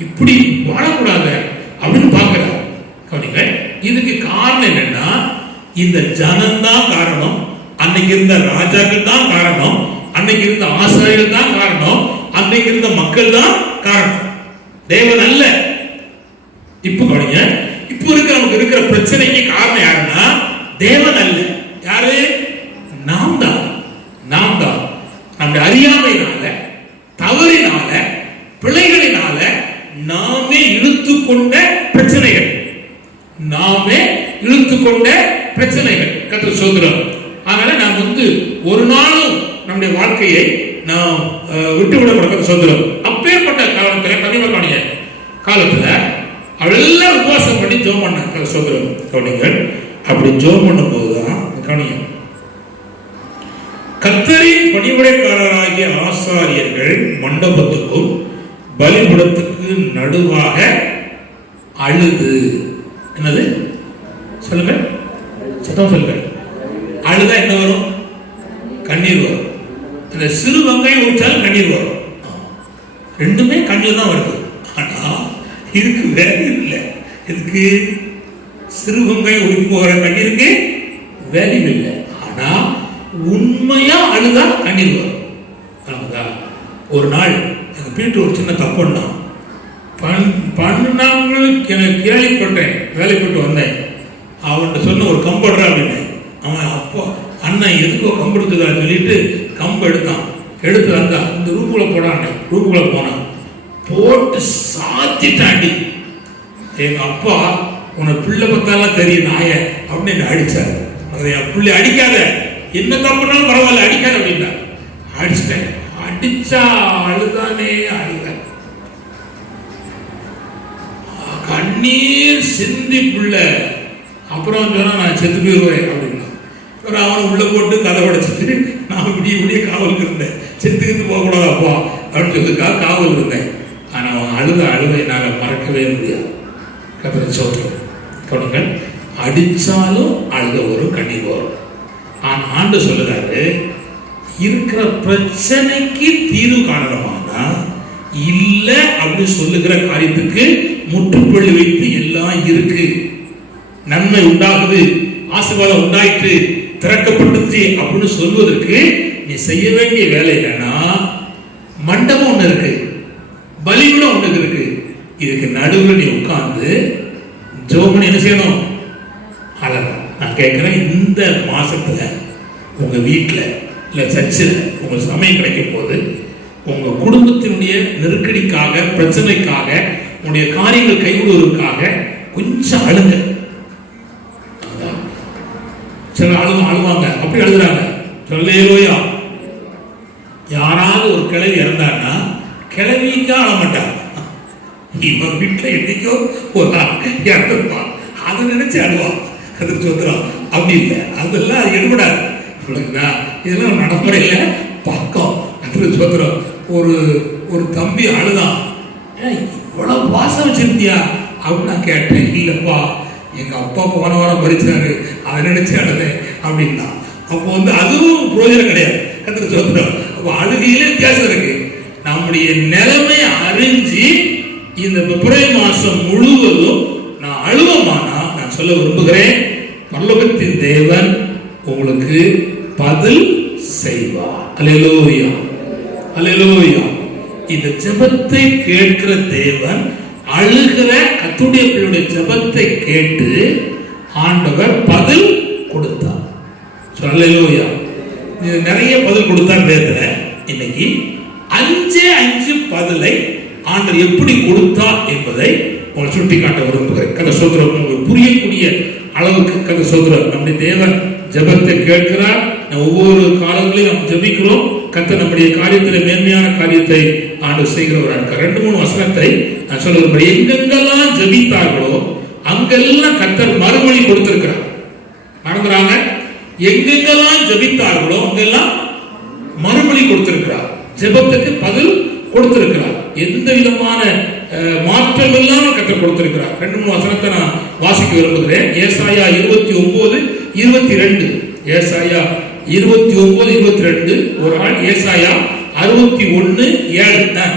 இப்படி வாழக்கூடாது அப்படின்னு பார்க்கிறார். கவனிங்க, இதுக்கு காரணம் என்னன்னா இந்த ஜனம் தான் காரணம், அன்னைக்கு இருந்த ராஜாக்கள் தான் காரணம், அன்னைக்கு இருந்த ஆசாரியர்கள் தான் காரணம், அன்னைக்கு இருந்த மக்கள் தான் காரணம், தேவன் அல்ல. இப்ப கவனிங்க, இப்ப நமக்கு இருக்கிற பிரச்சனைக்கு காரணம் யாருன்னா தேவன் அல்ல. யாரு? நாம் தான். நம்முடைய அறியாமையினால, தவறினால, பிழைகளினால நாமே இழுத்துக்கொண்ட பிரச்சனைகள், கர்த்தர் சோதரம். அதனால நாம் ஒரு நாளும் நம்முடைய வாழ்க்கையை நாம் விட்டுவிடப்பட சோதரம். அப்பேற்பட்ட காலத்துல கனிமக்காணிய காலத்துல அவளெல்லாம் உபவாசம் பண்ணி ஜெபம் பண்ண சோதரம். கவனிங்கள், அப்படி ஜெபம் பண்ணும் போதுதான் கவனியம், கர்த்தரின் பணிவிடைக்காரராகிய ஆசாரியர்கள் மண்டபத்துக்கும் பலிபீடத்துக்கு நடுவாக அழுது, என்னது சொல்லுங்க, சத்தம் சொல்லுங்க, அழுதா என்ன வரும்? கண்ணீர் வரும். அந்த சிறு வெங்காயம் ஊற்றாலும் கண்ணீர் வரும். ரெண்டுமே கண்ணீர் தான் வருது. ஆனா இதுக்கு வேலை இல்லை. இதுக்கு சிறு வெங்காயம் ஊற்றி போகிற கண்ணீருக்கு வேலை இல்லை. ஆனா உண்மையா அழுதா கண்ணீர் வரும். ஒரு நாள் எங்க வீட்டு ஒரு சின்ன தப்புன்னா பண்ணாங்களுக்கு எனக்கு கேள்விப்பட்டேன், வேலை போட்டு வந்தேன், அவன்கிட்ட சொன்ன ஒரு கம்படுறா அப்படின்னு. அவன் அப்போ அண்ணன் எதுக்கோ கம்பு எடுத்துக்கான்னு சொல்லிட்டு கம்பு எடுத்து வந்தான், இந்த ரூமுக்குள்ள போடான். ரூமுக்குள்ள போனான், போட்டு சாத்திட்டாண்டி. எங்க அப்பா, உன பிள்ளை பத்தாலாம் தெரியும் நாய அப்படின்னு அடிச்சாரு. என் பிள்ளை அடிக்காத, என்ன தப்புனாலும் பரவாயில்ல அடிக்காத அப்படின்னா அடிச்சிட்டேன். அடிச்சா அழுதானே அழுத, கண்ணீர் சிந்தி புள்ள. அப்புறம் சொன்னா நான் செத்து போயிடுவேன் அப்படின்னா. அப்புறம் அவன் உள்ள போட்டு கதை உடைச்சிட்டு நான் விடிய காவலுக்கு இருந்தேன். செத்துக்கிட்டு போகக்கூடாது அப்பா அப்படின்னு சொல்லிக்காக காவல் இருந்தேன். ஆனா அவன் அழுத என்னால் மறக்கவே முடியாது. கர்த்தர் சோதரம். கவனிங்கள், அடிச்சாலும் அழுத ஒரு கண்ணீர் வரும். ஆனா ஆண்டு சொல்லுறாரு, இருக்கிற பிரச்சனைக்கு தீர்வு காணணுமானா இல்ல அப்படின்னு சொல்லுகிற காரியத்துக்கு முற்றுப்புள்ளி வைத்து எல்லாம் இருக்கு, நன்மை உண்டாகுது, ஆசீர்வாதம் உண்டாயிற்று, திறக்கப்பட்டுச்சு அப்படின்னு சொல்வதற்கு நீ செய்ய வேண்டிய வேலை என்னன்னா, மண்டபம் ஒண்ணு இருக்கு, பலிபீடம் ஒண்ணு இருக்கு. இதுக்கு நடுவில் நீ உட்கார்ந்து ஜெபம் என்ன செய்யணும்? அழகா. நான் கேட்கிறேன், இந்த மாசத்துல உங்க வீட்டுல இல்ல சர்ச்சில் உங்களுக்கு சமயம் கிடைக்கும் போது உங்க குடும்பத்தினுடைய நெருக்கடிக்காக, பிரச்சனைக்காக, உங்களுடைய காரியங்கள் கைவிடுவதற்காக கொஞ்சம் அழுங்க. சில அழுவாங்க, அப்படி எழுதுறாங்க. சொல்லேலூயா. யாராவது ஒரு கிழவி இறந்தான்னா கிழவிக்கா அழ மாட்டாங்க. இவன் வீட்டில் என்னைக்கோ ஒரு இறந்துருப்பான், அதை நினைச்சு அழுவான். அது சொல்றான். அப்படி இல்லை, அதெல்லாம் அது எடுபடாது. இதெல்லாம் நடைமுறையில பக்கம். அது சொல்றோம். ஒரு தம்பி அழுதான், இவ்வளவு பாசம் வச்சிருந்தியா அப்படின்னு நான் கேட்டேன். இல்லப்பா, எங்க அப்பா போன வாரம் மறிச்சாரு, அதை நினைச்சு அழுதேன் அப்படின்னா. அப்போ அதுவும் பிரயோஜனம் கிடையாது. அது சொல்றோம். அப்போ அழுகையிலே வித்தியாசம் இருக்கு. நம்முடைய நிலைமை அறிஞ்சு இந்த பிப்ரவரி மாசம் முழுவதும் நான் அழுவமானா, நான் சொல்ல விரும்புகிறேன், பரலோகத்தின் தேவன் உங்களுக்கு பதில் செய்வார். அல்லேலூயா, அல்லேலூயா. இந்த ஜெபத்தை கேட்கிற தேவன் அழுகிற கர்த்தருடைய பிள்ளையுடைய ஜெபத்தை கேட்டு ஆண்டவர் பதில் கொடுத்தார். அல்லேலூயா. நிறைய பதில் கொடுத்தார் வேதத்துல. இன்னைக்கு 5 பதிலை ஆண்டவர் எப்படி கொடுத்தார் என்பதை உங்களுக்கு சுட்டி காட்ட விரும்புகிறேன். கதை சோதரம் உங்களுக்கு புரியக்கூடிய அளவுக்கு கதை சோதரம். நம்முடைய தேவன் ஜெபத்தை கேட்கிறார். ஒவ்வொரு காலங்களையும் நாம் ஜெபிக்கிறோம். கர்த்தர் நம்முடைய காரியத்தில் மேன்மையான காரியத்தை ஆண்டவர் செய்கிறவராக இருக்கார். 2-3 வசனத்தை நான் சொல்லுகிறேன். எங்கெங்கெல்லாம் ஜெபித்தார்களோ அங்கெல்லாம் கர்த்தர் மறுமொழி கொடுத்திருக்கிறார். மறந்துறாங்க. எங்கெங்கெல்லாம் ஜெபித்தார்களோ அங்கெல்லாம் மறுமொழி கொடுத்திருக்கிறார். ஜெபத்துக்கு பதில் கொடுத்திருக்கிறார். எந்த விதமான மாற்றம் இல்லாம கர்த்தர் கொடுத்திருக்கிறார். 2-3 வசனத்தை நான் வாசிக்க விரும்புகிறேன். ஏசாயா 29:22. ஏசாயா 29:22. ஒரு ஆள் ஏசாயா 61:7.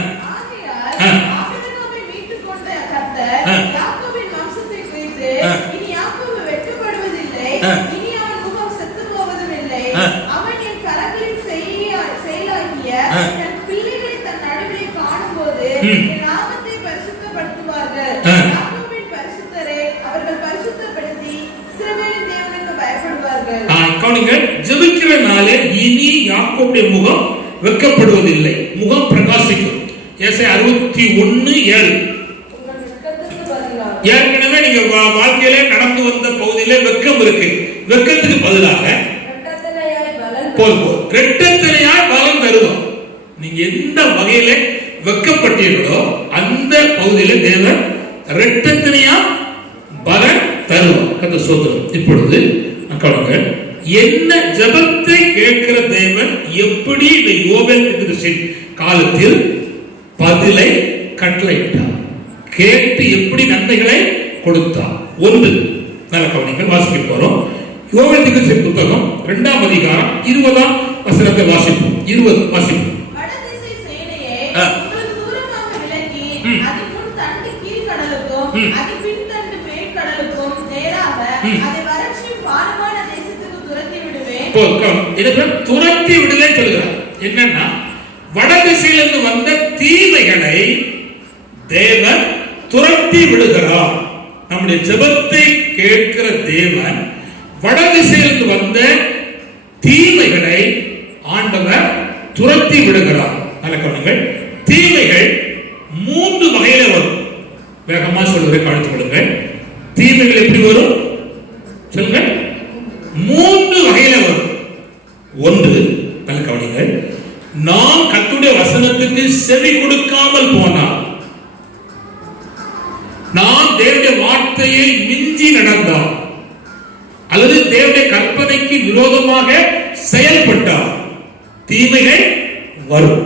ஜெபிக்கிற நாளே இனி யாக்கோபுடைய முகம் வெட்கப்படுவதில்லை, முகம் பிரகாசிக்கும். ஏசாயா 61:7. ஏற்கனவே நீங்க வாழ்க்கையிலே நடந்து வந்த பகுதியிலே வெட்கம் இருக்கு. வெட்கத்துக்கு பதிலாக இரட்டத்தனையாய் பலன் தருவோம். நீங்க எந்த வகையில வெட்கப்பட்டீர்களோ அந்த பகுதியில தேவன் இரட்டத்தனையா பலன் தருவோம். அந்த சோதனம். இப்பொழுது மக்களுங்க, என்ன ஜெபத்தை கேட்கிற தேவன் எப்படி இந்த யோவேல் தீர்க்கதரிசியின் காலத்தில் பதிலை கட்டளையிட்டார், கேட்டு எப்படி நன்மைகளை கொடுத்தார். 1 நல்ல கவனிங்கள். வாசிக்க போறோம். யோவேல் தீர்க்கதரிசியின் புத்தகம் 2ஆம் அதிகாரம் 20ஆம் வசனத்தை வாசிப்போம். 20 வாசிப்போம். வடதிசை சேனையே, உங்களுக்கு தூரமாக விலகி அதிமுன் தண்டு கீழ்க்கடலுக்கும் அதிபின் தண்டு மேற்கடலுக்கும் நேராக அதை வறட்சியும் பாடுமான தேசத்துக்கு துரத்தி விடுவேன். துரத்தி விடுதலை சொல்கிறார். என்னன்னா, வடதிசையிலிருந்து வந்த தீமைகளை தேவன் துரத்தி விடுகிறார். நம்முடைய ஜெபத்தை கேட்கிற தேவன் வடதிசையிலிருந்து வந்த தீமைகளை ஆண்டவர் துரத்தி விடுகிறார். நல்ல தீமைகள் 3 வகையில வரும். வேகமா சொல்லுவதை கவனித்துக் கொள்ளுங்கள். தீமைகள் எப்படி வரும் சொல்லுங்க? 3 வகையில வரும். 1 நல்ல கவனிங்கள். நாம் கர்த்தருடைய வசனத்துக்கு செவி கொடுக்காமல் போனால், நாம் தேவனுடைய வார்த்தையை மிஞ்சி நடந்தால், அல்லது தேவனுடைய கற்பனைக்கு விரோதமாக செயல்பட்டால் தீமைகள் வரும்.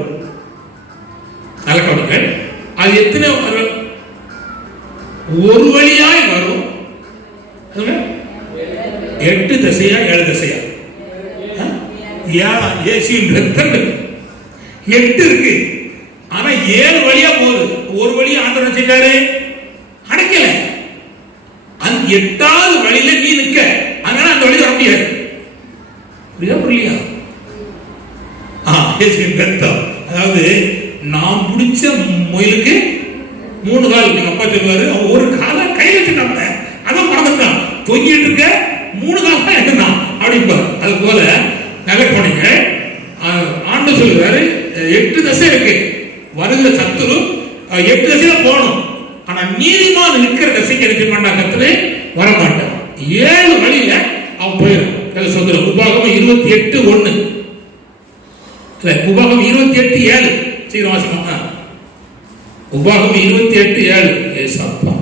நல்ல கவனிங்கள். அது எத்தனை வரும்? ஒரு வழியாய் வரும். 8 திசையா 7 திசையா? இயேசுவின் ரத்தம் 8 இருக்கு. ஆனா 7 வழியா போகுது. ஒரு வழியா ஆண்டவர் செஞ்சாரு, அடைக்கல. அந்த 8வது வழியில நீ நிக்க, அதனால அந்த வழி வர முடியாது. புரியா? இயேசுவின் ரத்தம். அதாவது நாம் பிடிச்ச முயலுக்கு 3 கால் இருக்கு. அப்பா சொல்லுவாரு, அவன் ஒரு காலை கையில் வச்சுட்டாங்க, அதான் மறந்துட்டான். தொங்கிட்டு இருக்க 3 கால் தான் எடுத்தான் அப்படிப்பாரு. அது போல நல்ல போனீங்க. ஆண்டு சொல்லுவாரு, 8 திசை இருக்கு. வருகிற சத்துரு 8 திசையில போகணும். ஆனா நீதிமான் இருக்கிற திசைக்கு எடுக்க மாட்டான், கர்த்தரே வர மாட்டான். 7 வழியில அவன் போயிடும். சொல்றோம். உபாகமம் 28:1 இல்ல, உபாகமம் 28:7 சீக்கிரம் வாசிக்கலாமா? உபாகமம் 28:7. ஏசாப்பா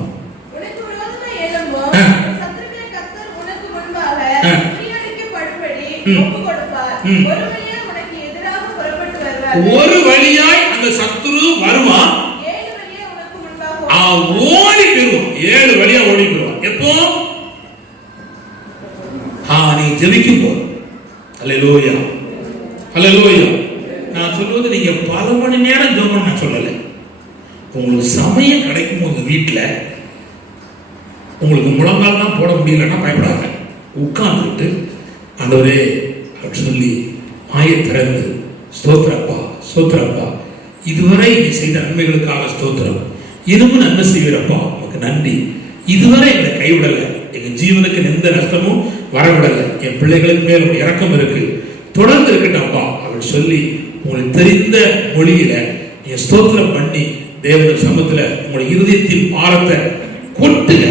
உனக்கு விரோதமாய் எழும்பும் சத்துருக்களை கர்த்தர் உனக்கு முன்பாக முறியடிக்கப்படும்படி ஒப்புக்கொடுப்பார். ஒரு வழியாய் உனக்கு எதிராக புறப்பட்டு வருவார். ஒரு வழியாய் அந்த சத்துரு வருவான், 7 வழியாய் உனக்கு முன்பாக ஓடி போயிடுவான். 7 வழியா ஓடி போயிடுவான். எப்போ? நீ ஜெபிக்கும் போது. அல்லேலூயா, அல்லேலூயா. நான் சொல்வது நீங்க பல மணி நேரம் ஜெபம் நான் சொல்லல. உங்களுக்கு சமயம் கிடைக்கும் போது வீட்டுல உங்களுக்கு முழங்கால் தான் போட முடியலன்னா பயப்படாத. உட்கார்ந்துட்டு ஆண்டவரே அப்படின்னு சொல்லி மாயை திறந்து ஸ்தோத்திரப்பா, ஸ்தோத்திரப்பா, இதுவரை நீ செய்த நன்மைகளுக்காக ஸ்தோத்திரம், இன்னமும் நன்மை செய்வீரப்பா, உனக்கு நன்றி. இதுவரை எங்களை கைவிடலை, எங்க ஜீவனுக்கு எந்த நஷ்டமும் வரவிடலை, என் பிள்ளைகளுக்கு மேல் ஒரு இரக்கம் இருக்கு, தொடர்ந்து இருக்கட்டாப்பா அப்படின்னு சொல்லி உங்களுக்கு தெரிந்த மொழியில நீங்க ஸ்தோத்திரம் பண்ணி தேவனுடைய சமூகத்துல உங்களுடைய இருதயத்தின் பாரத்தை கொட்டுங்க.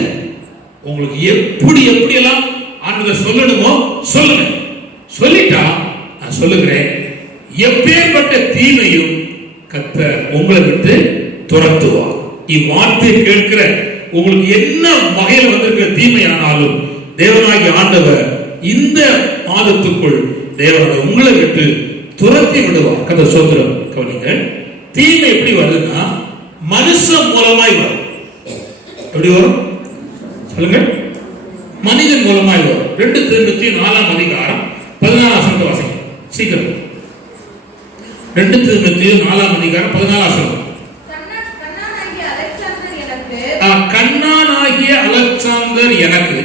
உங்களுக்கு எப்படி எல்லாம் ஆண்டவர் சொல்லணுமோ சொல்லுங்க. சொல்லிட்டா நான் சொல்லுகிறேன், எப்பேற்பட்ட தீமையும் கர்த்தர் உங்களை விட்டு துரத்துவார். இவ்வார்த்தை கேட்கிற உங்களுக்கு என்ன வகையில் வந்திருக்கிற தீமையானாலும் தேவனாகிய ஆண்டவர் இந்த மாதத்துக்குள் தேவனை உங்களை விட்டு துரத்தி விடுவார். கர்த்தர் ஸ்தோத்திரம். கவனிங்கள், தீமை எப்படி வருதுன்னா மனுஷன் மூலமாய் வரும். எப்படி வரும் சொல்லுங்க? மனிதன் மூலமாய் வரும். 2 தீமோத்தேயு 4:14 வாசிங்க சீக்கிரம். 2 தீமோத்தேயு 4:14. கண்ணானாகிய அலெக்சாந்தர் எனக்கு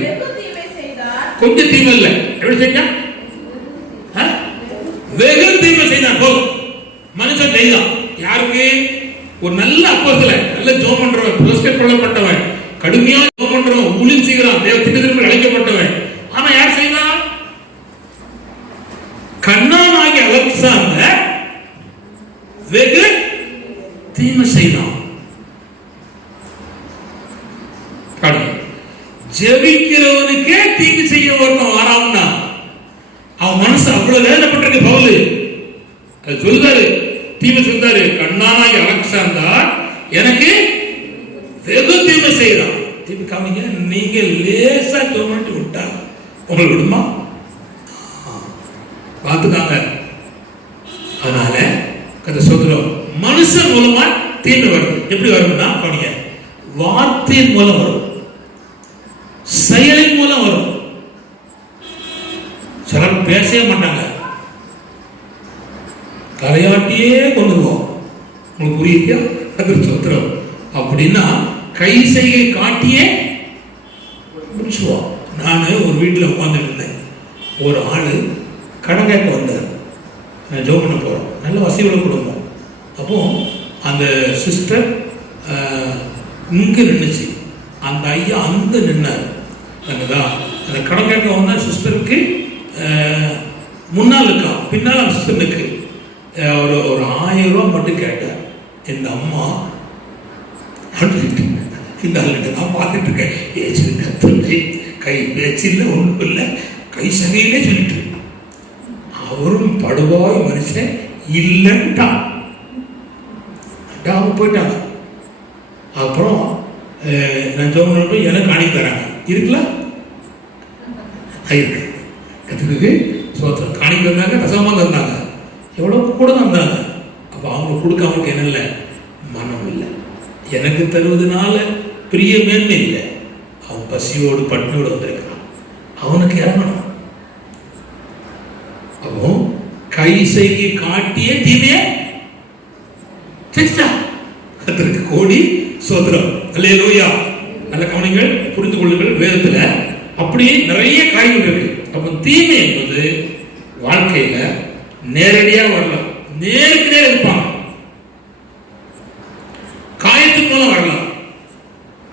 கொஞ்சம் தீமை இல்லை. எப்படி செஞ்சா? வெகு தீமை செய்தான். போதும், மனுஷன் செய்தான். யாருக்கு? ஒரு நல்ல அப்போஸ்தலன், நல்ல ஜெபம் பண்றவன், புரஸ்காரம் கொள்ளப்பட்டவன், கடுமையா ஜெபம் பண்றவன், ஊழியம் செய்கிறான், தேவ திட்டத்திற்கு அழைக்கப்பட்டவன். ஆனா யார் செய்தான்? கண்ணானாகிய அலெக்சாந்தர் வெகு தீமை செய்தான். ஜெபிக்கிறவனுக்கே தீங்கு செய்ய ஒருத்தன் வரான்னா அவன் மனசு அவ்வளவு வேதனைப்பட்டிருக்கு. பவுல் அது சொல்றாரு, தீமை சொல்றாரு, கண்ணானாய் அலெக்சாந்தர் எனக்கு வெகு தீமை செய்யறான். தீமை காமிங்க, நீங்க லேசா தோமட்டு விட்டா உங்களுக்கு விடுமா? பார்த்துக்காங்க. அதனால கதை சொல்றோம், மனுஷன் மூலமா தீமை வரும். எப்படி வரும்னா பாருங்க, வார்த்தையின் மூலம் வரும், செயலின் மூலம் வரும். சிலர் பேசவே மாட்டாங்க, தலையாட்டியே கொண்டுருவோம். உங்களுக்கு புரியுதா? கர்த்தர் ஸ்தோத்திரம். அப்படின்னா கை செய்கை காட்டியே முடிச்சுவோம். நான் ஒரு வீட்டில் உட்கார்ந்துட்டு இருந்தேன். ஒரு ஆளு கடன் கேட்க வந்தார். நான் ஜெபம் பண்ண போறோம், நல்ல வசதியுள்ள குடும்பம். அப்போ அந்த சிஸ்டர் இங்க நின்றுச்சு, அந்த ஐயா அங்க நின்னார். அந்த கடன் கேட்க வந்த சிஸ்டருக்கு முன்னால் இருக்கா, பின்னால் அந்த சிஸ்டருக்கு ஒரு 1000 ரூபாய் மட்டும் கேட்டார். இந்த அம்மா நான் பார்த்துட்டு இருக்கேன், கை பேச்சில்லை, ஒன்றும் இல்லை, கை சகையிலே சொல்லிட்டு அவரும் படுவாய் மனுஷன் இல்லைன்ட்டான். அவங்க போயிட்டாங்க. அப்புறம் நான் ஜோம் எனக்கு அனுப்பி தராங்க. இருக்கலாம் இருக்கு கத்துக்கு சோத்திரம் காணிக்க இருந்தாங்க, ரசமாக இருந்தாங்க, எவ்வளோ கூட தான் இருந்தாங்க. அப்போ அவங்களுக்கு கொடுக்க அவங்களுக்கு என்ன இல்லை, மனம் இல்லை. எனக்கு தருவதனால பிரிய மேன்மை இல்லை. அவன் பசியோடு பட்டினியோடு வந்திருக்கிறான், அவனுக்கு இறங்கணும். அப்போ கை செய்கை காட்டிய தீமைய கர்த்தருக்கு கோடி சோத்திரம். அல்லேலூயா. நல்ல கவனிங்கள், புரிந்து கொள்ளுங்கள். வேதத்துல அப்படி நிறைய காரியங்கள் இருக்கு. அப்ப தீமை என்பது வாழ்க்கையில நேரடியா வரலாம், நேருக்கு நேர் இருப்பாங்க, காயத்தின் மூலம் வரலாம்.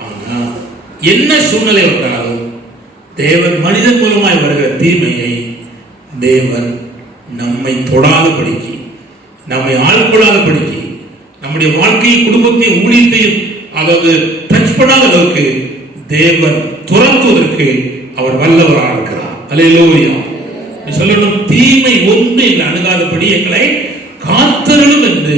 ஆனா என்ன சூழ்நிலை வந்தாலும் தேவன் மனிதன் மூலமாய் வருகிற தீமையை தேவன் நம்மை தொடாதபடிக்கு, நம்மை ஆள்கொள்ளாதபடிக்கு, நம்முடைய வாழ்க்கையும் குடும்பத்தையும் ஊழியத்தையும் அதாவது டச் பண்ணாத அளவுக்கு தேவன் துரத்துவதற்கு அவர் வல்லவராக இருக்கிறார். அல்லேலூயா. சொல்லணும், தீமை ஒன்று எங்களை அணுகாதபடி எங்களை காத்தருளும் என்று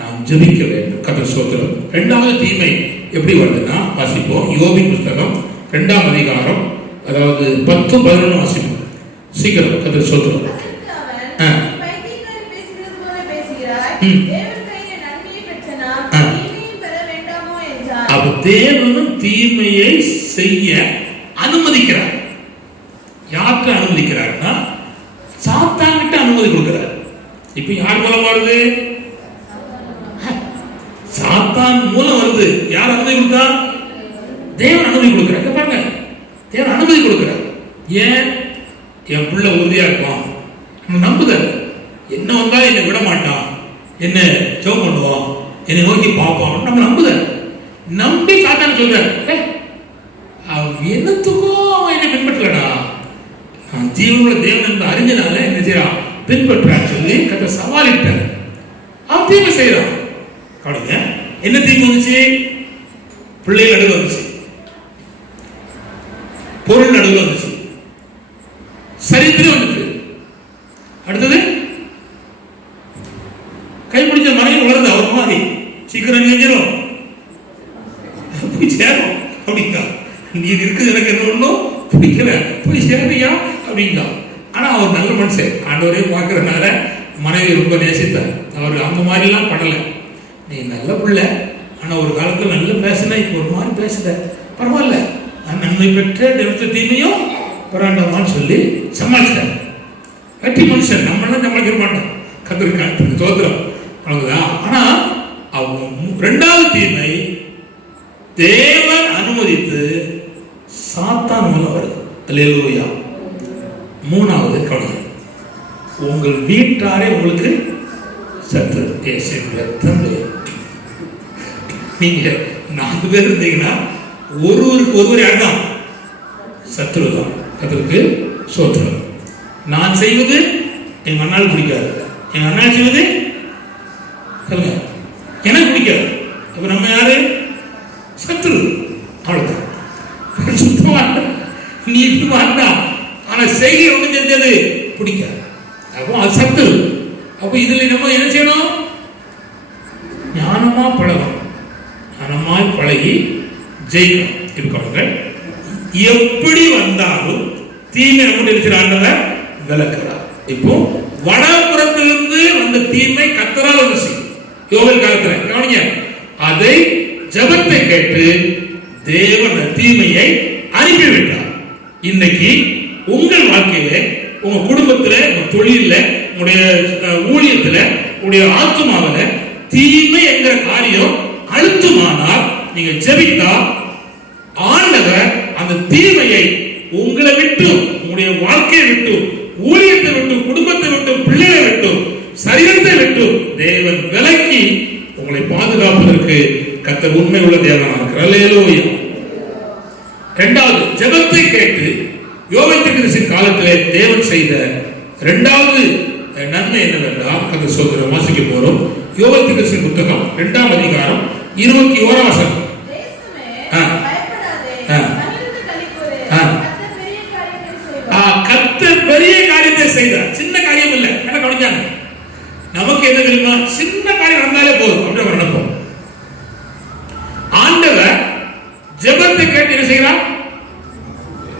நாம் ஜெபிக்க வேண்டும். கர்த்தர் ஸ்தோத்திரம். இரண்டாவது தீமை எப்படி வருதுன்னா, வாசிப்போம். யோபின் புத்தகம் 2ஆம் அதிகாரம், அதாவது 10-11 வாசிப்போம் சீக்கிரம். கர்த்தர் ஸ்தோத்திரம். தேவனும் தீமையை செய்ய அனுமதிக்கிறார். யாருக்கு அனுமதிக்கிறார்னா, சாத்தான் கிட்ட அனுமதி கொடுக்கிறார். இப்ப யார் மூலம் வருது? சாத்தான் மூலம் வருது. யார் அனுமதி கொடுத்தா? தேவன் அனுமதி கொடுக்கிறார். பாருங்க, தேவன் அனுமதி கொடுக்கிறார். ஏன்? என் பிள்ளை உறுதியா இருப்பான், நம்புதல். என்ன வந்தாலும் என்னை விட மாட்டான், என்ன ஜெபம் பண்ணுவான், என்னை நோக்கி பார்ப்பான், நம்ம நம்புதல். நம்பி சாத்தான் சொல்றாரு, என்னத்துக்கோ அவன் என்ன பின்பற்றலடா, ஜீவனுள்ள தேவன் என்று அறிஞ்சனால என்ன செய்யறான், பின்பற்றான்னு சொல்லி கத்த சவாலிட்டார். அவன் தீமை செய்யறான். கவனிங்க, என்ன தீமை வந்துச்சு? பிள்ளைகள் நடுவில் வந்துச்சு, பொருள் நடுவில் வந்துச்சு, சரித்திரம் வந்துச்சு. அடுத்தது கைப்பிடிச்ச மனைவி வளருது. அவர் மாதிரி சீக்கிரம் செஞ்சிடும், போய் சேரும் அப்படிங்க. நீ இருக்குது, எனக்கு என்ன ஒன்றும் பிடிக்கல, போய் சேரியா அப்படிங்க. ஆனா அவர் நல்ல மனுஷன், ஆண்டவரே பார்க்கறதுனால மனைவி ரொம்ப நேசித்தார். அவர் அந்த மாதிரிலாம் பண்ணலை. நீ நல்ல பிள்ளை, ஆனா ஒரு காலத்துல நல்ல பேசின, இப்போ ஒரு மாதிரி பேசுத, பரவாயில்ல, நான் நன்மை பெற்ற தேவத்த தீமையும் பராண்டமான்னு சொல்லி சமாளிச்சிட்டார். வெற்றி மனுஷன். நம்மளாம் சமாளிக்க மாட்டோம். கத்திரிக்காய் தோத்திரம் அவ்வளவுதான். ஆனா அவங்க இரண்டாவது தீமை தேவன் அனுமதித்து சாத்தான் மூலம் வருது. அல்லேலூயா. மூணாவது கவலை, உங்கள் வீட்டாரே உங்களுக்கு சத்துரு. நீங்க 4 பேர் இருந்தீங்கன்னா ஒருவருக்கு ஒருவர் யார்தான்? சத்துரு தான். கர்த்தருக்கு ஸ்தோத்திரம். நான் செய்வது எங்க அண்ணால் பிடிக்காது, எங்க அண்ணா செய்வது சொல்லுங்க எனக்கு பிடிக்காது. அப்ப நம்ம யாரு? சத்துரு. அவ்வளவுதான். சுத்தமா நீ இப்படி ஆனா செய்கை ஒண்ணு செஞ்சது பிடிக்காது, அப்போ அது சத்துரு. அப்ப இதுல நம்ம என்ன செய்யணும்? ஞானமா பழகணும், ஞானமாய் பழகி ஜெயிக்கணும். இருக்கவங்க எப்படி வந்தாலும் தீமை நம்ம இருக்கிறாண்டவர் விளக்குறார். இப்போ வடபுறத்திலிருந்து வந்த தீமை கர்த்தரால் வந்துச்சு. யோவேல் காலத்துல கவனிங்க, அதை ஜெபத்தை கேட்டு தேவன் தீமையை அனுப்பிவிட்டார். இன்னைக்கு உங்கள் வாழ்க்கையில, உங்க குடும்பத்துல, உங்க தொழில, உங்களுடைய ஊழியத்துல, உங்களுடைய ஆத்துமாவில தீமை என்கிற காரியம் அழுத்தமானால் நீங்க ஜெபித்தா ஆண்டவர் அந்த தீமையை உங்களை விட்டு, உங்களுடைய வாழ்க்கையை விட்டு, ஊழியத்தை விட்டு, குடும்பத்தை விட்டு, பிள்ளைகளை விட்டு, சரீரத்தை விட்டு தேவன் விலக்கி உங்களை பாதுகாப்பதற்கு கர்த்தர் உண்மை உள்ள தேவனாக இருக்கிறார். அல்லேலூயா. இரண்டாவது, ஜெபத்தை கேட்டு யோவேல் தீர்க்கதரிசியின் காலத்திலே தேவன் செய்த இரண்டாவது நன்மை என்னவென்றால், கர்த்தர் ஸ்தோத்திரம். வாசிக்க போறோம். யோவேல் தீர்க்கதரிசியின் புத்தகம் 2ஆம் அதிகாரம் 21 வசனம். கர்த்தர் பெரிய காரியத்தை செய்தார். சின்ன காரியம் இல்லை. என்ன கவனிச்சாங்க? நமக்கு என்ன தெரியுமா? சின்ன காரியம் நடந்தாலே போதும் அப்படின்னு நினைப்போம். ஆண்டவர் ஜெபத்தை கேட்டு என்ன செய்கிறார்?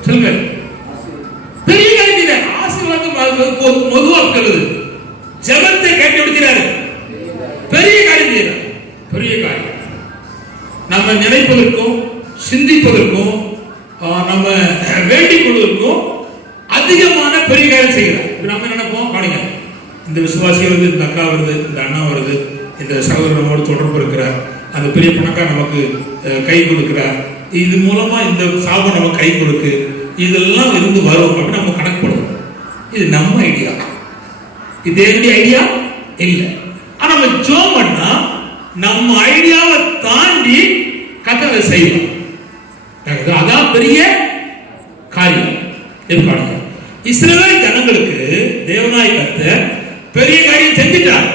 சொல்லுங்க. பெரிய காரியம் ஆசீர்வாதம் பொதுவாக சொல்லுது. ஜெபத்தை கேட்டு விடுகிறாரு, பெரிய காரியம் செய்கிறார். பெரிய காரியம் நம்ம நினைப்பதற்கும் சிந்திப்பதற்கும் நம்ம வேண்டிக் கொள்வதற்கும் அதிகமான பெரிய காரியம் செய்கிறார். நம்ம நினைப்போம், பாருங்க, இந்த விசுவாசி வருது, இந்த அக்கா வருது, இந்த அண்ணா வருது, இந்த சகோதரர் நம்மோடு தொடர்பு இருக்கிறார், அந்த பெரிய பணக்கார நமக்கு கை கொடுக்கிறார், இது மூலமா இந்த சாபம் நமக்கு கை கொடுக்கு, இதெல்லாம் இருந்து வரும் அப்படின்னு நம்ம கணக்கு பண்ணுவோம். இது நம்ம ஐடியா, இது என்னுடைய ஐடியா இல்லை. ஆனா நம்ம ஜெபம் பண்ணா நம்ம ஐடியாவை தாண்டி கர்த்தர் செய்வோம். அதான் பெரிய காரியம். இஸ்ரவேல் ஜனங்களுக்கு தேவனாய் கர்த்தர் பெரிய காரியம் செஞ்சிட்டார்.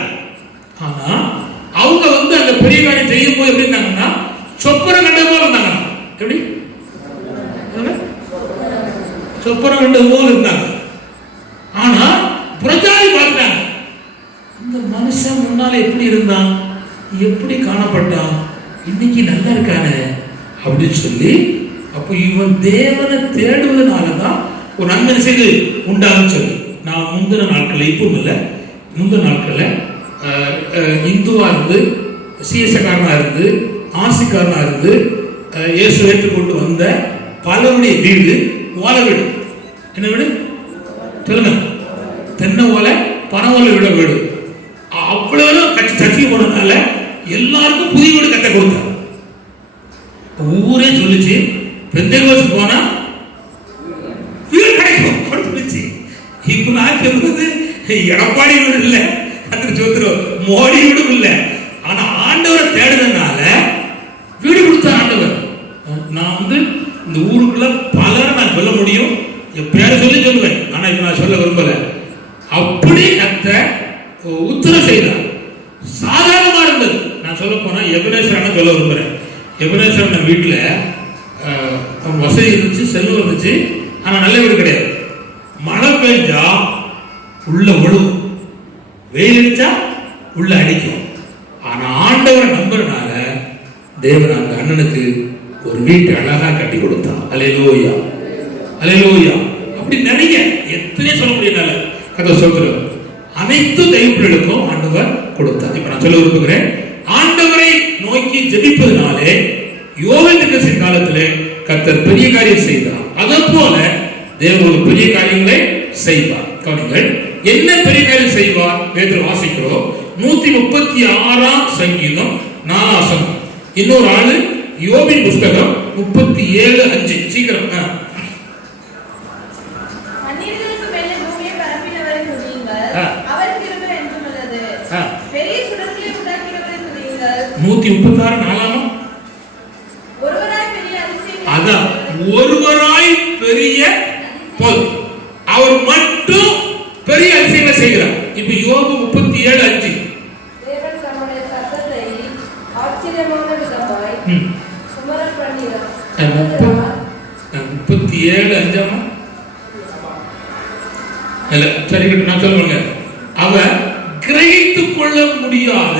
ஆனா அவங்க அந்த பெரிய காரியம் செய்யும் போது எப்படி இருந்தாங்கன்னா, சொப்பரம் கண்ட போல இருந்தாங்க. எப்படி சொப்பரம் கண்ட போல இருந்தாங்க. ஆனா மனுஷன் முன்னால எப்படி இருந்தான், எப்படி காணப்பட்டான், இன்னைக்கு நல்லா இருக்கானே அப்படின்னு சொல்லி, அப்போ இவன் தேவனை தேடுவதனாலதான் ஒரு நன்மை செய்து உண்டாகும் சொல்லி. நான் முந்தின நாட்கள் இப்பவும் இல்லை, முந்தின நாட்களில் இந்துவா இருந்து சிஎஸ்காரனா இருந்து ஆசிக்காரனா இருந்து இயேசு ஏற்றுக்கொண்டு வந்த பலருடைய வீடு ஓலை வீடு. என்ன வீடு சொல்லுங்க? தென்னை ஓலை பனை ஓலை விட வீடு. அவ்வளவு கட்சி சர்ச்சை போனதுனால எல்லாருக்கும் புதிய வீடு கட்ட கொடுத்தார். ஊரே சொல்லிச்சு பெந்தேகோஸ்து போனா வீடு கிடைக்கும் சொல்லிச்சு. இப்ப நான் சொல்றது எடப்பாடி வீடு இல்லை, அதுக்கு சொல்றோம் மோடி வீடும் இல்லை. ஆனா ஆண்டவரை தேடுறதுனால வீடு கொடுத்த ஆண்டவர். நான் இந்த ஊருக்குள்ள பலரை நான் சொல்ல முடியும், என் பேரை சொல்லி சொல்லுவேன். ஆனா இப்ப நான் சொல்ல விரும்பல. அப்படி கர்த்தர் உத்தரவு செய்தார். சாதாரணமா இருந்தது. நான் சொல்ல போனா எபனேசர் சொல்ல விரும்புறேன். எபனேசர் வீட்டுல வசதி இருந்துச்சு, செல்வம் இருந்துச்சு, ஆனா நல்ல வீடு கிடையாது. மழை பெஞ்சா உள்ள ஒழுகும், வெயில் அடிச்சா உள்ள அடிக்கும். ஆனா ஆண்டவரை நம்புறதுனால தேவன் அந்த அண்ணனுக்கு ஒரு வீட்டை அழகா கட்டி கொடுத்தான். அல்லேலூயா, அல்லேலூயா. அப்படி நிறைய எத்தனை சொல்ல முடியல கதை சொல்றோம். அனைத்து தெய்வங்களுக்கும் ஆண்டவர் கொடுத்தார். இப்ப நான் சொல்ல விரும்புகிறேன், ஆண்டவரை நோக்கி ஜெபிப்பதனாலே யோவேல் தீர்க்கதரிசி காலத்திலே கர்த்தர் பெரிய காரியம் செய்தார். அதே போல தேவன் பெரிய காரியங்களை செய்வார். கவனிங்கள், என்ன பெரிய காரியம் செய்வார்? வேதத்தில் வாசிக்கிறோம் 136ஆம் சங்கீதம் 4ஆம் வசனம். இன்னொரு ஆளு யோபின் புஸ்தகம் 37:5. சீக்கிரம். மனிதர்களுக்கு மேலே பூமியை பரப்பினவரை துதியுங்கள், அவர் கிருபை என்றும் உள்ளது. பெரிய சுடர்களை உண்டாக்கினவரை துதியுங்கள். 136 ஒருவராய் பெரிய அதிசயம். அதான் ஒருவராய் பெரிய அவர் மட்டும் பெரிய அதிசயங்களை செய்கிறார். இப்ப யோபு 37:5. தேவன் தம்முடைய சத்தத்தை ஆச்சரியமான விதமாய் சுமரப் பண்ணினார். 37:5. இல்ல சரி, நான் சொல்லுங்க. அவர் கிரகித்துக் கொள்ள முடியாத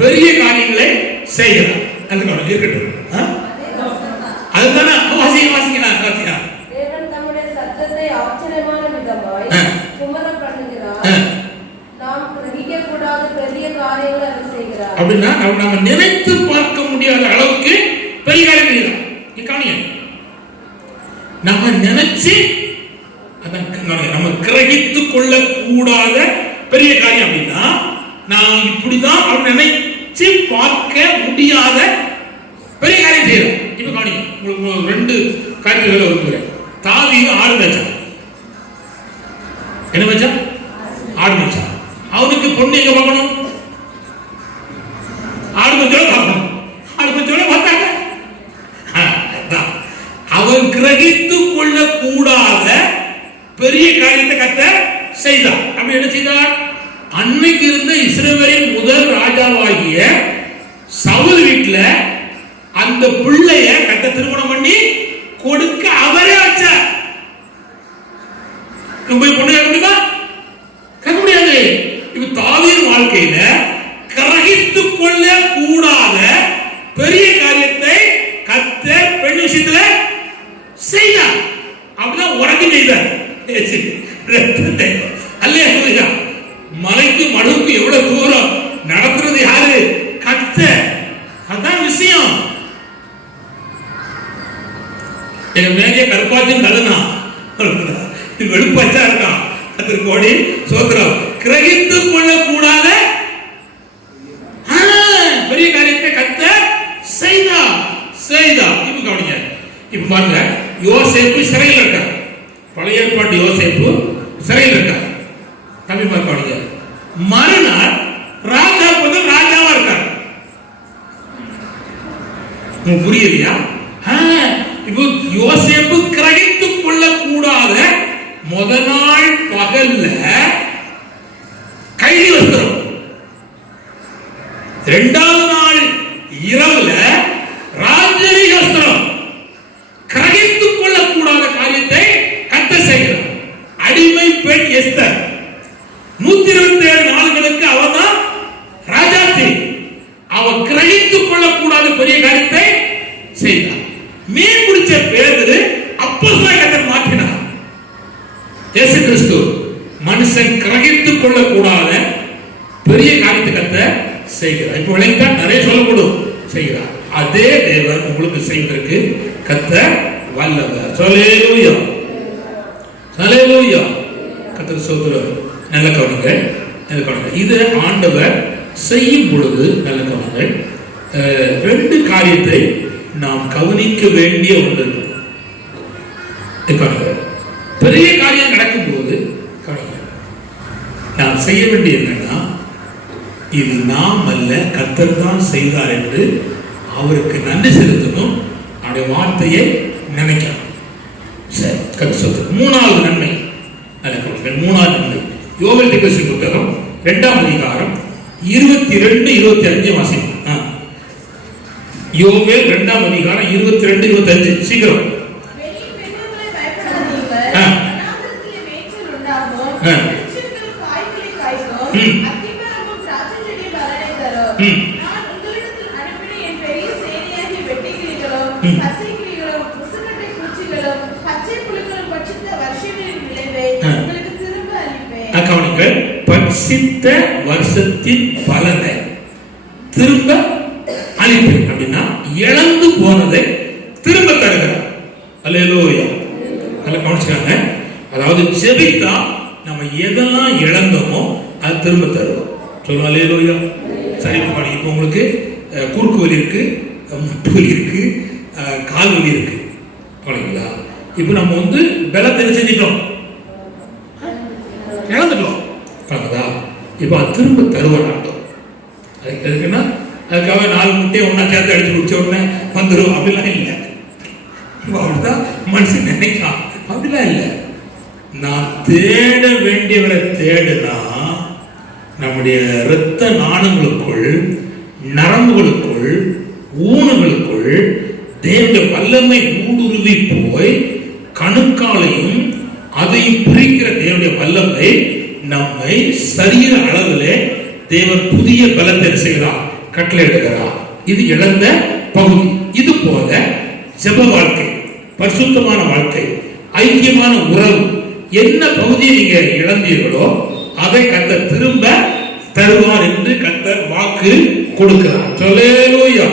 பெரிய காரியங்களை செய்கிறார். அதுக்கு இருக்கட்டும். அதுதானே வாசிக்கலாம். தேவன் தம்முடைய சத்தத்தை ஆச்சரியமான விதமாய் சுமரப் பண்ணுகிறார். நாம் கிரகிக்க கூடாத பெரிய காரியங்களை அவர் செய்கிறார். அப்படின்னா நம்ம நினைத்து பார்க்க முடியாத அளவுக்கு பெரிய காரியம் செய்கிறார். நம்ம நினைச்சு நம்ம கிரகித்துக் கொள்ள கூடாத பெரிய காரியம் அப்படின்னா நான் இப்படிதான் அவர் நினைச்சு பார்க்க முடியாத பெரிய காரியம் செய்யறோம். இப்ப காணிங்க, உங்களுக்கு 2 காரியங்களை விரும்புகிறேன். தாவீது ஆடு மேய்ச்சான். என்ன மேய்ச்சான்? ஆடு மேய்ச்சான். அவனுக்கு பொண்ணு எங்க பார்க்கணும்? ஆடு மேய்ச்சோட பார்க்கணும். ஆடு மேய்ச்சோட பார்த்தாங்க. அவன் கிரகித்துக் கொள்ள கூடாத பெரிய காரியத்தை கர்த்தர் செய்தார். அப்படி என்ன செய்தார்? அன்னைக்கு இருந்த இஸ்ரவேலின் முதல் ராஜாவாகிய சவுல் வீட்டுல அந்த பிள்ளைய கர்த்தர் திருமணம் பண்ணி கொடுக்க அவரே வச்சார். போய் பொண்ணு கேட்க முடியுமா? கேட்க முடியாது. இப்ப தாவீது வாழ்க்கையில கிரகித்துக் கொள்ள கூடாத பெரிய காரியத்தை கர்த்தர் பெண் விஷயத்துல செய்தார். அப்படிதான் உறங்கி செய்தார். அல்லேலூயா. மலைக்கு மடுவுக்கு எவ்வளவு தூரம் நடத்துறது யாரு? கர்த்தர். அதான் விஷயம். எங்க மேலே கருப்பாச்சும் தடுனா வெளுப்பாச்சா இருக்கான். அது கோடி சோத்திரம். கிரகித்துக் கொள்ள கூடாத பெரிய காரியத்தை கர்த்தர் செய்தார். இப்ப கவனிங்க. இப்ப பாருங்க, யோசேப்பு சிறையில் இருக்கார். பழைய ஏற்பாட்டு யோசேப்பு சிறையில் இருக்கார். தமிழ் கவனிங்க. மறுநாள் ராஜா ராஜாவா இருக்கார். புரியலையா? இப்போ யோசேப்பு கிரகித்துக் கொள்ள கூடாத முத நாள் பகல்ல கைதி வஸ்திரம், 2வது நாள் இரவுல ராஜரீக வஸ்திரம். கிரகித்துக் கொள்ள கூடாத காரியத்தை கர்த்தர் செய்கிறார். அடிமை பெண் எஸ்தர் 127 நாள்களுக்கு அவதான் கிறிஸ்து மனுஷன் கிரகித்துக் கொள்ளக்கூடாத பெரிய காரியத்தை கர்த்தர் செய்கிறார். இப்ப விளைந்தா நிறைய சொல்லப்படும் செய்கிறார். அதே தேவன் உங்களுக்கு செய்வதற்கு கர்த்தர் வல்லவர். ஹல்லேலூயா, ஹல்லேலூயா. கர்த்தர் ஸ்தோத்திரம். நல்ல கவனிங்க, நல்ல கவனிங்க. இது ஆண்டவர் செய்யும் பொழுது நல்ல கவனிங்க. ரெண்டு காரியத்தை நாம் கவனிக்க வேண்டிய ஒன்று. பெரிய காரியம் நடக்கும் போது நாம் செய்ய வேண்டிய என்னன்னா, இது நாம் அல்ல கர்த்தர் தான் செய்தார் என்று அவருக்கு நன்றி செலுத்தணும். அவருடைய வார்த்தையை நினைக்கணும். சரி, கர்த்தர். மூணாவது நன்மை, மூணாவது நன்மை யோவேல் தீர்க்கதரிசி புத்தகம் 2ஆம் அதிகாரம் 22-25 வாசிக்கும். யோவேல் 2ஆம் அதிகாரம் 22-25 சீக்கிரம். பட்சித்த வருஷத்தின் பலனை திரும்ப அளிப்பேன். அப்படின்னா இழந்து போனதை திரும்ப தருகிறார். அல்லேலூயா. நல்லா கவனிச்சுக்காங்க. அதாவது ஜெபித்தா நம்ம எதெல்லாம் இழந்தோமோ அது திரும்ப தருவோம். சொல்லுவோம் அல்லேலூயா. சரி, இப்போ உங்களுக்கு குறுக்கு வலி இருக்கு, முட்டு வலி இருக்கு, கால் வலி இருக்கு, போனீங்களா? இப்போ நம்ம பலத்தை செஞ்சிட்டோம், இழந்துட்டோம். இப்போ அது திரும்ப தருவார். அதுக்கு எதுக்குன்னா, அதுக்காக 4 முட்டையை ஒன்னா சேர்த்து அடிச்சு குடிச்ச உடனே வந்துடும் அப்படிலாம் இல்லை. இப்போ அப்படிதான் மனுஷன் நினைக்கலாம். அப்படிலாம் இல்லை. நான் தேட வேண்டியவரை தேடுனா நம்முடைய இரத்த நாணங்களுக்குள், நரம்புகளுக்குள், ஊனங்களுக்குள் தேவனுடைய வல்லமை ஊடுருவி போய் கணுக்காலையும் அதையும் பிரிக்கிற தேவனுடைய வல்லமை நம்மை சரீர அளவிலே தேவன் புதிய பலத்தை செய்கிறார், கட்டளை எடுக்கிறார். இது இழந்த பகுதி. இது போல ஜெப வாழ்க்கை, பரிசுத்தமான வாழ்க்கை, ஐக்கியமான உறவு, என்ன பகுதியை நீங்க இழந்தீர்களோ அதை கர்த்தர் திரும்ப தருவார் என்று கர்த்தர் வாக்கு கொடுக்கிறார். ஹல்லேலூயா,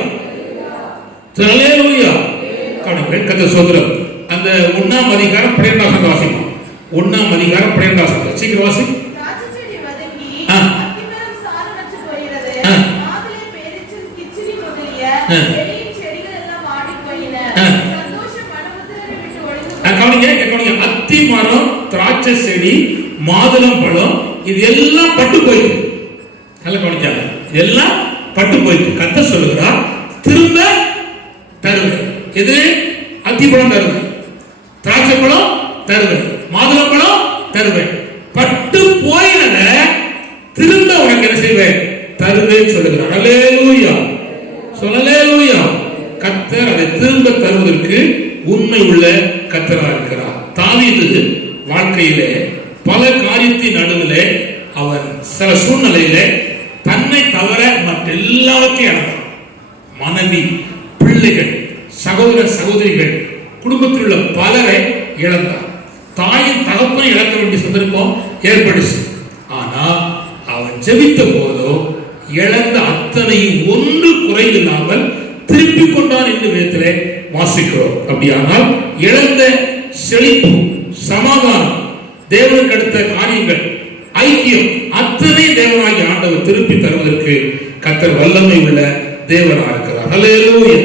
ஹல்லேலூயா. கர்த்தர் ஸ்தோத்திரம். அந்த 1ஆம் அதிகாரம் 12ஆம் வாசிக்கும். 1ஆம் அதிகாரம் 12ஆம் சீக்கிரம் வாசி. அத்தி மரம், திராட்சை செடி, மாதுளம் பழம், இது எல்லாம் பட்டு போயிட்டு. நல்ல கவனிச்சாங்க. எல்லாம் பட்டு போயிட்டு. கர்த்தர் சொல்லுகிறார் திரும்ப தருவேன். எது? அத்தி பழம் தருவேன், திராட்சை பழம் தருவேன், மாதுளம் பழம் தருவேன். பட்டு போயினத திரும்ப உனக்கு என்ன செய்வேன்? தருவேன் சொல்லுகிறார். அல்லேலூயா, சொல்லலேலூயா. கர்த்தர் அதை திரும்ப தருவதற்கு உண்மை உள்ள கர்த்தராக இருக்கிறார். தாவீது வாழ்க்கையிலே பல காரியத்தின் நடுவிலே அவன் சில சூழ்நிலையிலே தன்னை தவிர மற்ற எல்லாவற்றையும் இழந்தான். மனைவி, பிள்ளைகள், சகோதர சகோதரிகள், குடும்பத்தில் உள்ள பலரை இழந்தான். தாயின் தகப்பனை இழக்க வேண்டிய சந்தர்ப்பம் ஏற்படுச்சு. ஆனா அவன் ஜெபித்த போதோ இழந்த அத்தனையும் ஒன்று குறைவில்லாமல் திருப்பிக் கொண்டான் என்று வேதத்திலே வாசிக்கிறோம். அப்படியானால் இழந்த செழிப்பு, சமாதானம், தேவனுக்கு அடுத்த காரியங்கள், ஐக்கியம், அத்தனை தேவனாகிய ஆண்டவர் திருப்பி தருவதற்கு கர்த்தர் வல்லமை உள்ள தேவனாக இருக்கிறார். ஹல்லேலூயா.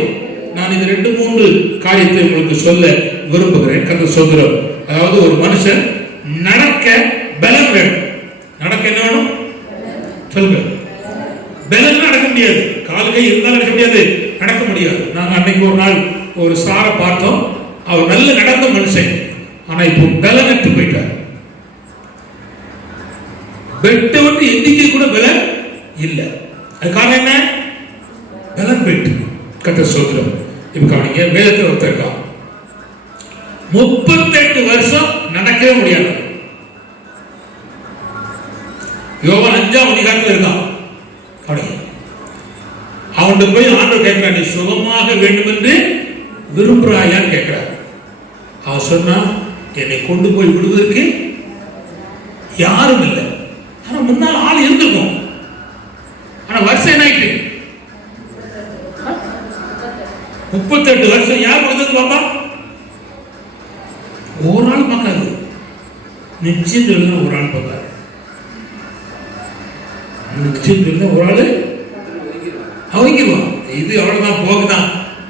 நான் இது 2-3 காரியத்தை உங்களுக்கு சொல்ல விரும்புகிறேன். கர்த்தர் சொல்கிறார். அதாவது ஒரு மனுஷன் நடக்க பலம் வேணும். நடக்க என்ன வேணும் சொல்லுங்க. பலம் நடக்க முடியாது. கால் கை இருந்தாலும் நடக்க முடியாது, நடக்க முடியாது. நாங்க அன்னைக்கு ஒரு நாள் ஒரு சாரை பார்த்தோம். அவர் நல்ல நடந்த மனுஷன், ஆனா இப்போ பலனற்று போயிட்டார். பெட்டை விட்டு எண்ணிக்கை கூட பலம் இல்ல. அது காரணம் என்ன? பலன் பெட்டு. கர்த்தர் ஸ்தோத்திரம். இப்ப கவனிங்க, வேதத்தில் ஒருத்தர் இருக்கா 38 வருஷம் நடக்கவே முடியாது. யோவான் 5ஆம் அதிகாரத்தில் இருக்கான். அவன் போய் ஆண்டவர் கேட்கிறான், நீ சுகமாக வேண்டும் என்று விரும்புகிறாயான்னு கேட்கிறார். அவன் சொன்னா, என்னை கொண்டு போய் விடுவதற்கு யாரும் இல்லை. ஆனா முன்னால் ஆள் இருந்திருக்கும். ஆனா வருஷம் என்ன ஆயிட்டு? 38 வருஷம். யார் கொடுத்தது பாப்பா? ஒரு ஆள் பார்க்காது. நிச்சயம் சொல்ல ஒரு ஆள் பார்க்காது. நிச்சயம் சொல்ல ஒரு ஆளு அவங்கிடுவான். இது அவ்வளவுதான், போகுதான்,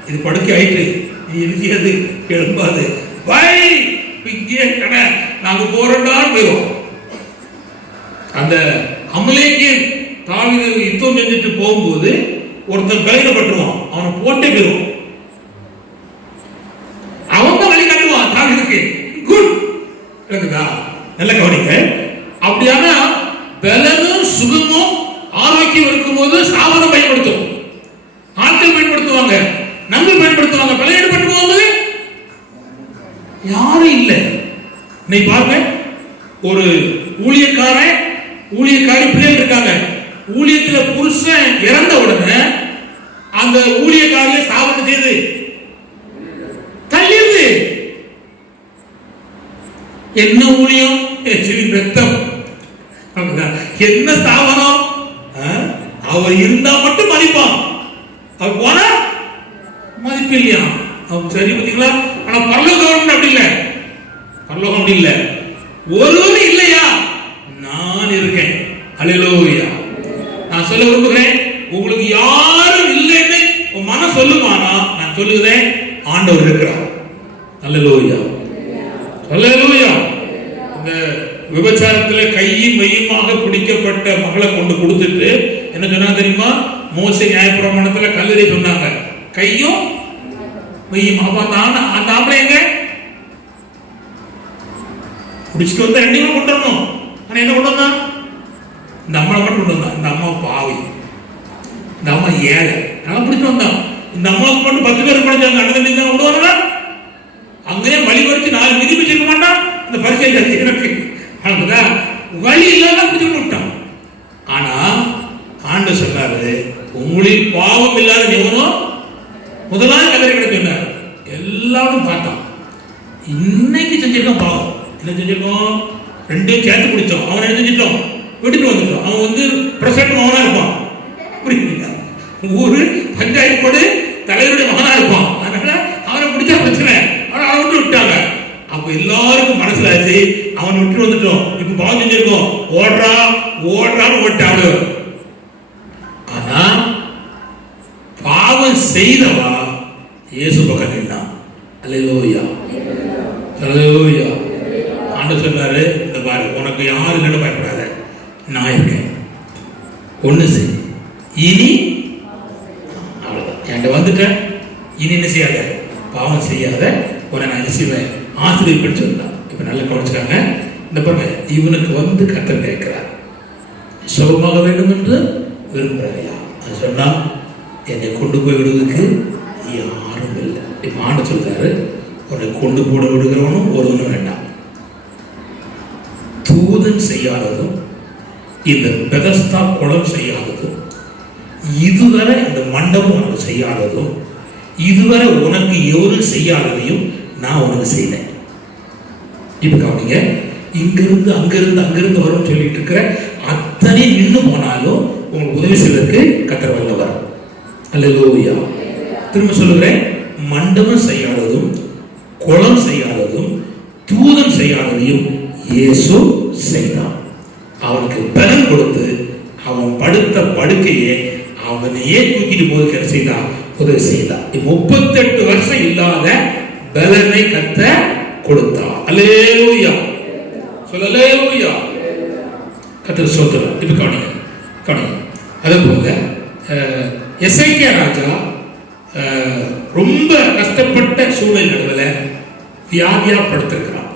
இது படுக்கை ஆயிட்டு, நீ எழுதியது எழும்பாது, வை இங்கே கடை நாங்க போறோம்டா போயிடும். அந்த அமலேக்கு தாவீது யுத்தம் செஞ்சுட்டு போகும்போது ஒருத்தன் பலகீனப்பட்டுருவான், அவனை போட்டே போயிடுவான். அவன் தான் வழி காட்டுவான் தாவீதுக்கு. குட் இருக்குதா? நல்ல கவனிக்க. அப்படியான பலனும் சுகமும் ஆரோக்கியம் இருக்கும்போது சாவனம் பயன்படுத்தும், ஆட்கள் பயன்படுத்துவாங்க, நம்ம பயன்படுத்துவாங்க. பலகீனப்பட்டு போகும்போது யாரும் இல்லை. நீ பாருங்க, ஒரு ஊழியக்காரன் ஊழியக்காரி பிள்ளைகள் இருக்காங்க. ஊழியத்துல புருஷன் இறந்த உடனே அந்த ஊழியக்காரியை ஸ்தாபனம் செய்து தள்ளிடுது. என்ன ஊழியம்? ரத்தம். என்ன ஸ்தாபனம்? அவர் இருந்தா மட்டும் மதிப்பான், அவர் போனா மதிப்பு இல்லையா? அவன் சரி பார்த்தீங்களா? ஆனா பரலோகம் அப்படி இல்லை. பரலோகம் அப்படி இல்லை. ஒருவரும் இல்லையா? நான் இருக்கேன். அல்லேலூயா. நான் சொல்ல விரும்புகிறேன், உங்களுக்கு யாரும் இல்லைன்னு உன் மனம் சொல்லுமானா, நான் சொல்லுகிறேன், ஆண்டவர் இருக்கிறார். அல்லேலூயா, அல்லேலூயா. இந்த விபச்சாரத்துல கையும் மெய்யுமாக பிடிக்கப்பட்ட மகளை கொண்டு கொடுத்துட்டு என்ன சொன்னா தெரியுமா? மோசே நியாயப்பிரமாணத்துல கல்லறை சொன்னாங்க, கையும் மெய்யும். அந்த ஆம்பளை எங்க பிடிச்சிட்டு வந்தா ரெண்டையும் கொண்டு வரணும். ஆனா என்ன கொண்டு வந்தான்? இந்த அம்மாவை மட்டும் கொண்டு வந்தான். இந்த அம்மா பாவி, இந்த அம்மா ஏழை, நான் பிடிச்சிட்டு வந்தான். இந்த அம்மாவுக்கு மட்டும் 10 பேர் படிச்சாங்க, அடுத்த நீங்க கொண்டு வரலாம். அங்கேயே வழி வரைச்சு 4 மிதி பிடிச்சிருக்க மாட்டான். இந்த பரிசை எனக்கு வழி இல்லாத பிடிச்சு விட்டான். ஆனா ஆண்டு சொன்னாரு, உங்களில் பாவம் இல்லாத எவனும் முதலாவது கல்லறை கிட்ட சொன்னார். எல்லாரும் பார்த்தான். இன்னைக்கு செஞ்சிருக்கான் பாவம். என்ன செஞ்சிருக்கோம்? ரெண்டையும் சேர்த்து குடிச்சோம். அவன் என்ன செஞ்சிட்டோம்? வீட்டுக்கு வந்துட்டோம். அவன் வந்து பிரசிடன்ட் மகனா இருப்பான், புரியுதுங்களா? ஊரு பஞ்சாயத்து போர்டு தலைவருடைய மகனா இருப்பான். அதனால அவனை பிடிச்சா பிரச்சனை, அவனை விட்டு விட்டாங்க. அப்ப எல்லாருக்கும் மனசுல ஆச்சு, அவன் விட்டு வந்துட்டோம், இப்ப பாவம் செஞ்சிருக்கோம், ஓடுறா ஓடுறான்னு ஓட்டாடு. ஆனா பாவம் செய்தவா இயேசு பக்கம் நின்னான். அல்லேலூயா, அல்லேலூயா. ஆண்டவர் சொன்னாரு, இந்த பாரு, உனக்கு யாரு இல்லைன்னு பயப்படாத, நான் இருக்கேன், ஒண்ணு செய், இனி அவ்வளவுதான், என்கிட்ட வந்துட்டேன், இனி என்ன செய்யாத, பாவம் செய்யாத, உன்னை நான் என்ன செய்வேன், ஆசிரியப்பட்டு சொன்னான். இப்ப நல்லா கவனிச்சுக்காங்க. இந்த பாருங்க, இவனுக்கு வந்து கர்த்தர் கேட்கிறார், சுகமாக வேண்டும் என்று விரும்புறாயா? அது சொன்னா, என்னை கொண்டு போய் விடுவதற்கு யாரும் இல்லை. இப்ப ஆண்டவர் சொல்றாரு, உன்னை கொண்டு போட விடுகிறவனும் ஒருவனும் வேண்டாம். தூதன் செய்யாததும் இந்த பெதஸ்தா குளம் செய்யாததும் இதுவரை இந்த மண்டபம் உனக்கு செய்யாததும் இதுவரை உனக்கு எவரும் செய்யாததையும் நான் உனக்கு செய்தேன். இப்ப கவனிங்க, இங்கிருந்து அங்கிருந்து அங்கிருந்து வரும் சொல்லிட்டு இருக்கிற அத்தனை நின்று போனாலும் உங்களுக்கு உதவி செய்வதற்கு கர்த்தர் வல்லவர். அல்லேலூயா. திரும்ப சொல்லுகிறேன், மண்டபம் செய்யாததும் குளம் செய்யாததும் தூதன் செய்யாததையும் இயேசு செய்தான். அவனுக்கு பலன் கொடுத்து அவன் படுத்த படுக்கையே அவனையே தூக்கிட்டு போது செய்தான், உதவி செய்தான். 38 வருஷம் இல்லாத பலனை கர்த்தர் கொடுத்தான். அல்லேலூயா, அல்லேலூயா. கர்த்தர் ஸ்தோத்திரம். இப்ப கவனிங்க, கவனிங்க. அதே போல எசேக்கியா ராஜா ரொம்ப கஷ்டப்பட்ட சூழல் நடுவில் வியாதியா படுத்திருக்கிறான்.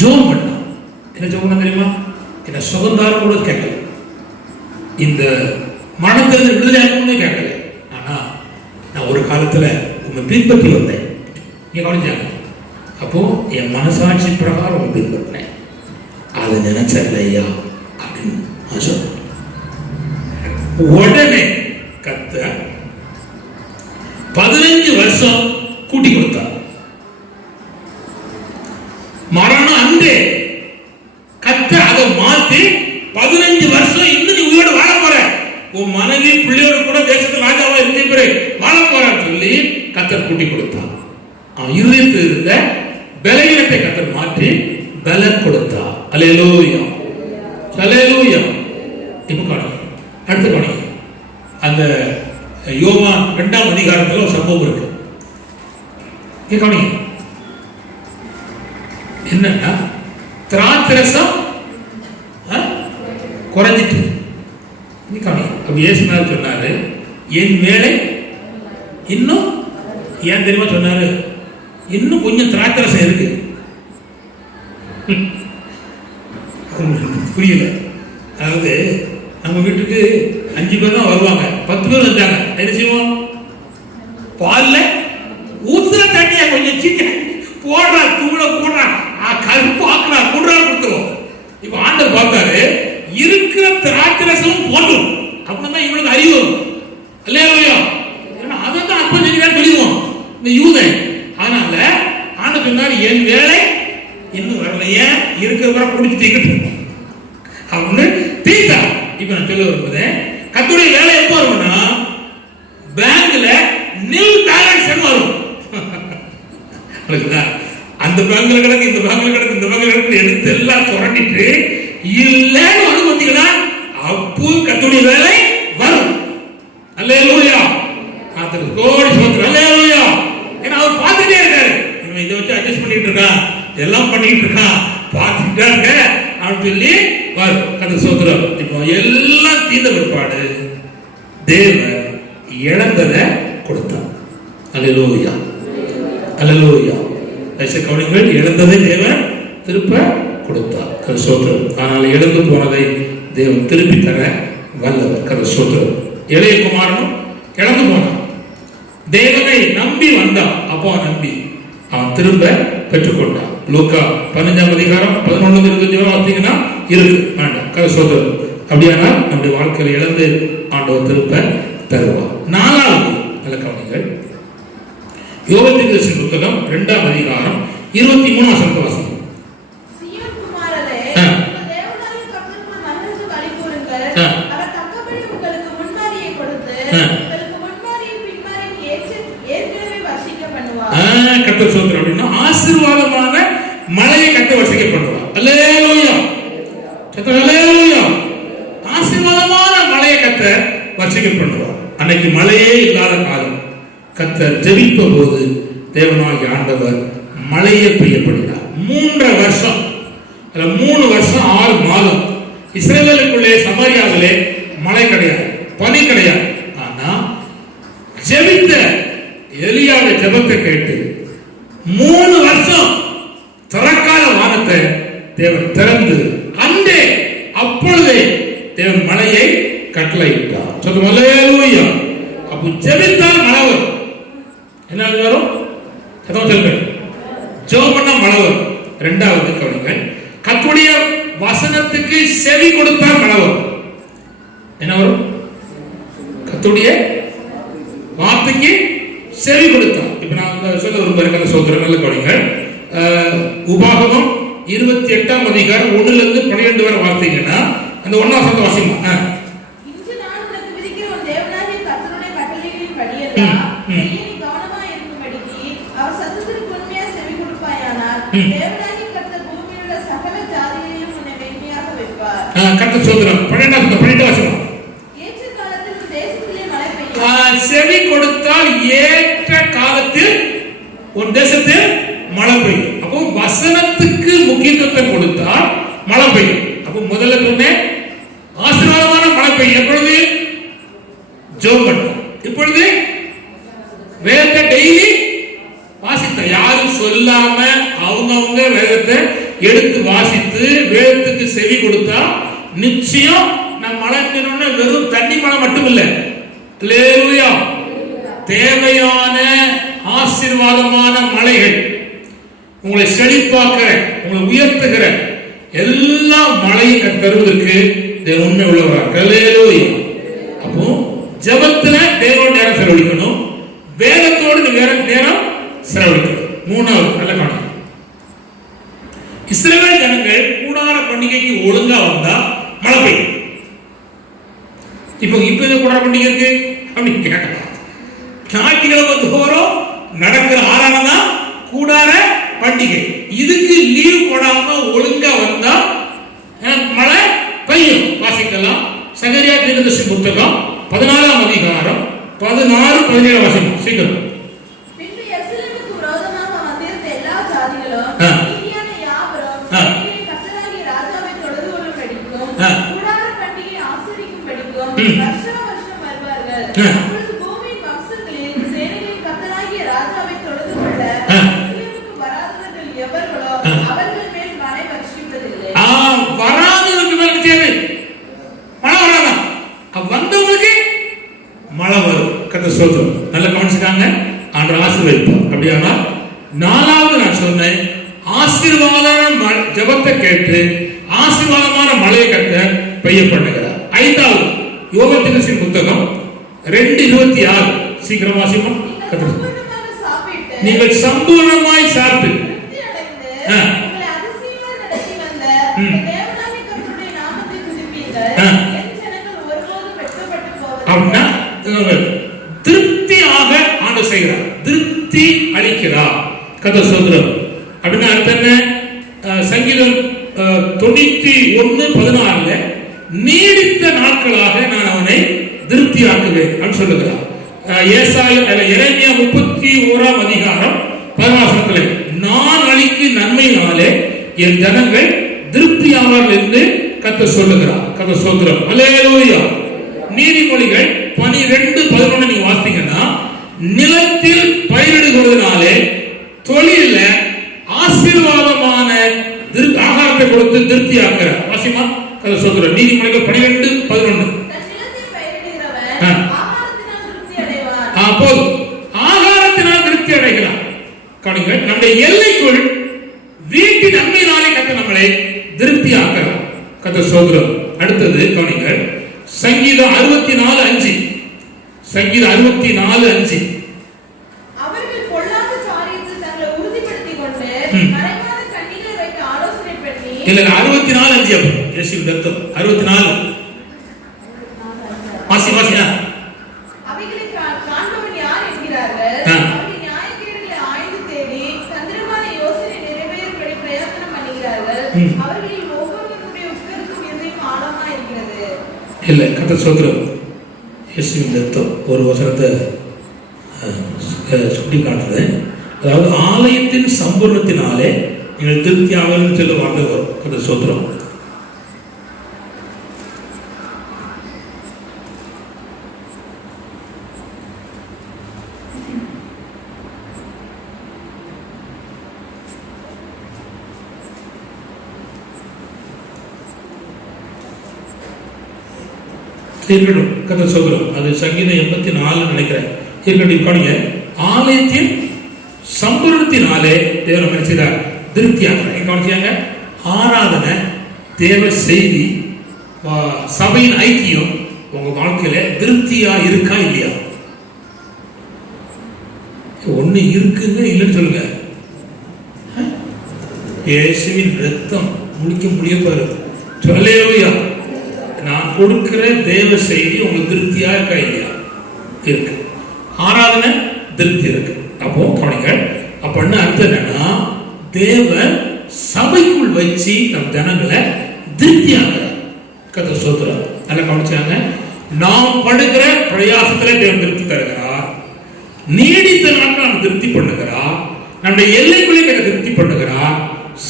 ஜோம் பண்ணான். என்ன ஜோம் பண்ண தெரியுமா? என்ன சுகந்தாரம் கூட கேட்கல, இந்த மனத்திலிருந்து விடுதலை ஆகணும்னு கேட்கல. ஆனா நான் ஒரு காலத்துல உங்க பின்பற்றி வந்தேன், நீங்க கவனிச்சாங்க. அப்போ என் மனசாட்சி பிரகாரம் உங்க பின்பற்றினேன், அதை நினைச்சல ஐயா அப்படின்னு சொன்னேன். உடனே கர்த்தர் 15 வருஷம் கூட்டி கொடுத்தார். மரணம் அன்றே மாத்தி 15 வருஷம் இன்னும் நீ உயிரோட வாழ போற, உன் மனைவி பிள்ளையோட கூட தேசத்தில் ராஜாவா இருக்க வாழ போறான்னு சொல்லி கர்த்தர் கூட்டி கொடுத்தார். இருதயத்தில் இருந்த பலவீனத்தை கர்த்தர் மாற்றி பலன் கொடுத்தார். அல்லேலூயா, அல்லேலூயா. இப்ப காணி, அடுத்த காணி, அந்த யோவான் 2ஆம் அதிகாரத்துல ஒரு சம்பவம் இருக்கு. காணி என்னன்னா, திராட்சரசம் குறைஞ்சிட்டு. அப்படி இயேசுநாதர் சொன்னாரு, என் வேலை இன்னும், ஏன் தெரியுமா சொன்னாரு, இன்னும் கொஞ்சம் திராட்சரசம் இருக்கு. புரியல. அதாவது நம்ம வீட்டுக்கு 5 பேர் தான் வருவாங்க, 10 பேர் வந்தாங்க, என்ன செய்வோம்? பால்ல ஊத்துற தண்ணியா கொஞ்சம் சின்ன போடுறா, தூள போடுறா, கருப்பு ஆக்குறா, குடுறா கொடுத்துருவோம். இப்ப ஆண்டவர் பார்த்தாரு, இருக்கிற திராட்சரசம் போடும், அப்படின்னா இவனுக்கு அறிவு வரும். அல்லேலூயா. ஏன்னா அதான் அப்ப சொல்லிடுவோம் இந்த யூதன். அதனால ஆண்டவர் சொன்னாரு, என் வேலை இன்னும் வரல, ஏன் இருக்கிறவரை குடிச்சுட்டு அப்படின்னு தீர்த்தா. இப்ப நான் சொல்ல வரும்போது, கர்த்தருடைய வேலை எப்போ வரும்னா, பேங்க்ல நில் பேலன்ஸ் வரும். அந்த பேங்க்ல கிடக்கு, இந்த பேங்க்ல கிடக்கு, இந்த பேங்க்ல கிடக்கு, எடுத்து எல்லாம் சுரண்டிட்டு இல்லன்னு வந்து பார்த்தீங்கன்னா, அப்போ கர்த்தருடைய வேலை வரும். அல்லேலூயா. கர்த்தருக்கு கோடி ஸ்தோத்திரம். அல்லேலூயா. ஏன்னா அவர் பார்த்துட்டே இருக்காரு, இவன் இதை வச்சு அட்ஜஸ்ட் பண்ணிட்டு இருக்கான், எல்லாம் பண்ணிட்டு இருக்கான், பார்த்துட்டே இருக்க அப்படின்னு சொல்லி வரும். கர்த்தருக்கு ஸ்தோத்திரம். இப்போ எல்லாம் தீர்ந்த பிற்பாடு தேவன் இழந்ததை கொடுத்தார். அல்லேலூயா, அல்லேலூயா. கவனிங்கள், இழந்ததை தேவன் திருப்ப கொடுத்தார். கர்த்தருக்கு ஸ்தோத்திரம். ஆனால் இழந்து போனதை தேவன் திருப்பி தர வல்லவர். கர்த்தருக்கு ஸ்தோத்திரம். இளைய குமாரனும் இழந்து போனான், தேவனை நம்பி வந்தான், அப்போ நம்பி அவன் திரும்ப பெற்றுக்கொண்டான். லூக்கா 15ஆம் அதிகாரம் 11-25 பார்த்தீங்கன்னா இருக்கு. வேண்டாம், கர்த்தருக்கு ஸ்தோத்திரம். அப்படியானால் நம்முடைய வாழ்க்கையில் இழந்து ஆண்டவர் திருப்ப தருவார். 4வது நல்ல கவனிங்கள், யோவேல் தீர்க்கதரிசியின் புத்தகம் 2ஆம் அதிகாரம் 23ஆம் வசனத்தை வாசிங்க. சீயோன் குமாரரே, உங்கள் தேவனாகிய கர்த்தருக்குள் மகிழ்ந்து களிகூருங்கள். அவர் தக்கபடி உங்களுக்கு முன்மாரியை கொடுத்து உங்களுக்கு முன்மாரியை பின்மாரியை ஏற்கனவே வர்ஷிக்க பண்ணுவார். கர்த்தர் ஸ்தோத்திரம். அப்படின்னா ஆசீர்வாதமான மழையை கர்த்தர் வர்ஷிக்க பண்ணுவார். அல்லேலூயா, அல்லேலூயா. ஆசீர்வாதமான மழையை கர்த்தர் வர்ஷிக்க பண்ணுவார். அன்னைக்கு மழையே இல்லாத காலம், கர்த்தர் ஜெபித்த போது தேவனாகிய ஆண்டவர் மழையை பெய்யப்படினார். 3 வருஷம், 3 வருஷம் 6 மாதம் இஸ்ரவேலுக்குள்ளே சமாரியாவிலே மழை கிடையாது, பனி கிடையாது. ஆனா ஜெபித்த எலியாவுடைய ஜெபத்தை கேட்டு 3 வருஷம் திறக்காத வானத்தை தேவன் திறந்து அன்றே அப்பொழுதே தேவன் மழையை கட்டளையிட்டார். சொல்லுங்க அல்லேலூயா. அப்போ ஜெபித்தால் மழை வரும். என்ன வரும்? ஜெபம் பண்ணா மழை வரும். 2வது கவனிங்கள், கர்த்தருடைய வசனத்துக்கு செவி கொடுத்தால் மழை வரும். என்ன வரும்? கர்த்தருடைய வார்த்தைக்கு செவி கொடுத்தால். இப்ப நான் சொல்ல விரும்புகிறேன், கர்த்தர் ஸ்தோத்திரம். நல்ல கவனிங்கள், உபாகமம் 28ஆம் அதிகாரம் 1லிருந்து 12 வரை வார்த்தைங்கன்னா அந்த 1ஆம் வசனத்தை வாசிமா. இன்று நான் உனக்கு விதிக்கிற உன் தேவனாகிய கர்த்தருடைய கட்டளைகளின் படியெல்லாம் செய்ய நீ கவனமாய் இருக்கும்படிக்கு அவர் சத்தத்திற்கு உண்மையா செவி கொடுப்பாயானால் தேவனாகிய கர்த்தர் பூமியில் உள்ள சகல ஜாதிகளிலும் உன்னை மேன்மையாக வைப்பார். கர்த்தர் ஸ்தோத்திரம். 12 வசனம். ஏற்ற காலத்தில் உன் தேசத்திலே மழை பெய்யும். செவி கொடுத்தால் ஏற்ற காலத்தில் உன் தேசத்தில் மழை பெய்யும். அப்போ வசனத்துக்கு முக்கியத்துவத்தை கொடுத்தால் மழை பெய்யும். அப்போ முதல்ல சொன்னேன், ஆசீர்வாதமான மழை பெய்யும். எப்பொழுது? ஜெபம் பண்ணோம். இப்பொழுது வேதத்தை டெய்லி வாசித்த, யாரும் சொல்லாம அவங்க வேதத்தை எடுத்து வாசித்து வேதத்துக்கு செவி கொடுத்தா நிச்சயம் நம் மழை பெய்யணும்னு வெறும் தண்ணி மழை மட்டும் இல்லை, அல்லேலூயா, தேவையான ஆசீர்வாதமான மழைகள், உங்களை செழிப்பாக்குற, உங்களை உயர்த்துகிற எல்லா மழையும் தருவதற்கு தேவன் உண்மை உள்ளவராக. அல்லேலூயா. அப்போ ஜெபத்துல தேவனோட நேரம் செலவழிக்கணும், வேதத்தோடு நேரம் செலவழிக்கணும். 3வது நல்ல காரணம், இஸ்ரவேல் ஜனங்கள் கூடார பண்டிகைக்கு ஒழுங்கா வந்தா பண்டிகை இருக்கு அப்படின்னு கேட்கலாம். ஞாயிற்றுக்கிழமை தோறும் நடக்கிற ஆராதனை தான் கூடார பண்டிகை. இதுக்கு லீவ் போடாம ஒழுங்கா வந்தா மழை பெய்யும். வாசிக்கலாம். சகரியா தீர்க்கதரிசி புத்தகம் 14ஆம் அதிகாரம் 16, 17 வாசிக்கும் சீக்கிரம். பின்பு எருசலேமுக்கு விரோதமாக வந்திருந்த எல்லா ஜாதிகளும் மீதியான யாவரும் கர்த்தராகிய ராஜாவை தொழுது கொள்ளும்படிக்கும் கூடார பண்டிகையை ஆசரிக்கும்படிக்கும் வருஷா வருஷம் வருவார்கள். அப்பொழுது பூமியின் வம்சங்களில் சேனைகளின் கர்த்தராகிய ராஜாவை தொழுது கொள்ள எருசலேமுக்கு வராதவர்கள் எவர்களோ அவர்கள் மேல் மழை வருஷிப்பதில்லை. வராதவர்களுக்கு மேல் சேவை மழை வராதான், வந்தவங்களுக்கு மழை வரும். கர்த்தர் ஸ்தோத்திரம். நல்லா கவனிச்சுக்காங்க. ஆண்டவர் ஆசீர்வதிப்பார். அப்படியானா 4வது நான் சொன்னேன், ஆசீர்வாதமான ஜெபத்தை கேட்டு ஆசீர்வாதமான மழையை கர்த்தர் பெய்ய பண்ணுகிறார். 5வது யோபு தீர்க்கதரிசி புத்தகம் 2:26 சீக்கிரம் வாசிப்போம். நீங்கள் சம்பூர்ணமாய் சாப்பிட்டு அப்படின்னா திருப்தியாக ஆண்டு செய்கிறார், திருப்தி அளிக்கிறார். கர்த்தர் ஸ்தோத்திரம். அப்படின்னா அர்த்தம் என்ன? சங்கீதம் 91:16 நீடித்த நாட்களாக நான் அவனை திருப்தி ஆக்குவேன் அப்படின்னு சொல்லுகிறார். எரேமியா 31ஆம் அதிகாரம் 10 நான் அளிக்கு நன்மையினாலே என் ஜனங்கள் திருப்தி ஆவார்கள் என்று கர்த்தர் சொல்லுகிறார். கர்த்தர் ஸ்தோத்திரம். அல்லேலூயா. நீதிமொழிகள் 12:11 நீங்க வாசித்தீங்கன்னா, நிலத்தில் பயிரிடுவதனாலே தொழில ஆசீர்வாதமான ஆகாரத்தை கொடுத்து திருப்தி ஆக்குறார். வாசிமா. கர்த்தர் ஸ்தோத்திரம். நீதிமொழிகள் 12:11 போதும். ஆகாரத்தினால் திருப்தி அடைகிறார். கவனிங்கள். நம்முடைய எல்லைக்குள் வீட்டின் நன்மையினாலே கர்த்தர் நம்மளை திருப்தி ஆக்குறார். கர்த்தர் ஸ்தோத்திரம். அடுத்தது கவனிங்கள். சங்கீதம் 64:5. சங்கீதம் 64:5 அவர்கள் பொல்லாத காரியத்தில் தங்களை உறுதிப்படுத்திக் கொண்டு மறைவான கண்ணிகளை வைத்து ஆலோசனை பண்ணி இல்ல 64:5 அப்ப இயேசு தத்தம் 64 வாசியா. அவைகளை காண்பவன் யார் என்கிறார்கள். அவர்கள் நியாயக்கேடுகளை ஆய்ந்து தேடி தந்திரமான யோசனை நிறைவேறும்படி பிரயத்தனம் பண்ணுகிறார்கள். அவர்களில் ஒவ்வொருவருடைய உட்கருத்தும் இருதயம் ஆழமா இருக்கிறது. இல்ல கர்த்தர் ஸ்தோத்திரம். இயேசுவின் ரத்தம் ஒரு வசனத்தை சுட்டி காட்டுது. அதாவது ஆலயத்தின் சம்பூர்ணத்தினாலே நீங்கள் திருப்தியாகன்னு சொல்ல வார்த்தை வரும். கர்த்தர் ஸ்தோத்திரம். இருக்கட்டும். கர்த்தர் ஸ்தோத்திரம். அது சங்கீதம் 84 நினைக்கிறேன். இருக்கட்டும். கவனிங்க. ஆலயத்தின் சம்பூர்ணத்தினாலே தேவன் என்ன செய்தார்? திருப்தியாக. கவனிச்சாங்க. ஆராதனை, தேவ செய்தி, சபையின் ஐக்கியம் உங்க வாழ்க்கையில திருப்தியா இருக்கா இல்லையா? ஒண்ணு இருக்குங்க, இல்லைன்னு சொல்லுங்க. இயேசுவின் ரத்தம் முடிக்க முடியப்பாரு. அல்லேலூயா. நான் கொடுக்கிற தேவ செய்தி உங்களுக்கு திருப்தியா இருக்கா இல்லையா? இருக்கு. ஆராதனை திருப்தி இருக்கு. அப்போ கவனிங்க. அப்படின்னு அர்த்தம் என்னன்னா, தேவன் சபைக்குள் வச்சு நம் ஜனங்களை திருப்தியாக கர்த்தர் ஸ்தோத்திரம். நல்லா கவனிச்சாங்க. நாம் படுகிற பிரயாசத்துல தேவன் திருப்தி தருகிறார். நீடித்த நாட்கள் நாம் திருப்தி பண்ணுகிறார். நம்முடைய எல்லைக்குள்ளே திருப்தி பண்ணுகிறார்.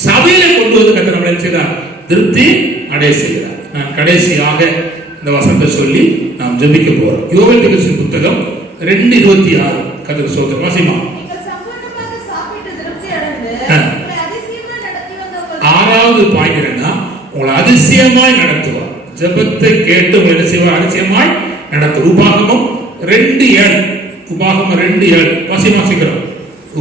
சபையில கொண்டு வந்து கர்த்தர் நம்மளை செய்தார்? திருப்தி அடைய செய்கிறார். நான் கடைசியாக இந்த வசனத்தை சொல்லி நாம் ஜெபிக்க போறோம். யோபு தீர்க்கதரிசி புத்தகம் 2:26 கர்த்தர் ஸ்தோத்திரம். வாசிமா. நீங்கள் சம்பூர்ணமாக சாப்பிட்டு திருப்தி அடைந்து உங்களை அதிசயமாய் நடத்தி வந்தவர்கள். 6வது பாயிண்ட் என்னன்னா, உங்களை அதிசயமாய் நடத்துவார். ஜெபத்தை கேட்டு உங்களை என்ன செய்வார்? அதிசயமாய் நடத்துவார். உபாகமம் 2:7. உபாகமம் 2:7 வாசிமா சீக்கிரம்.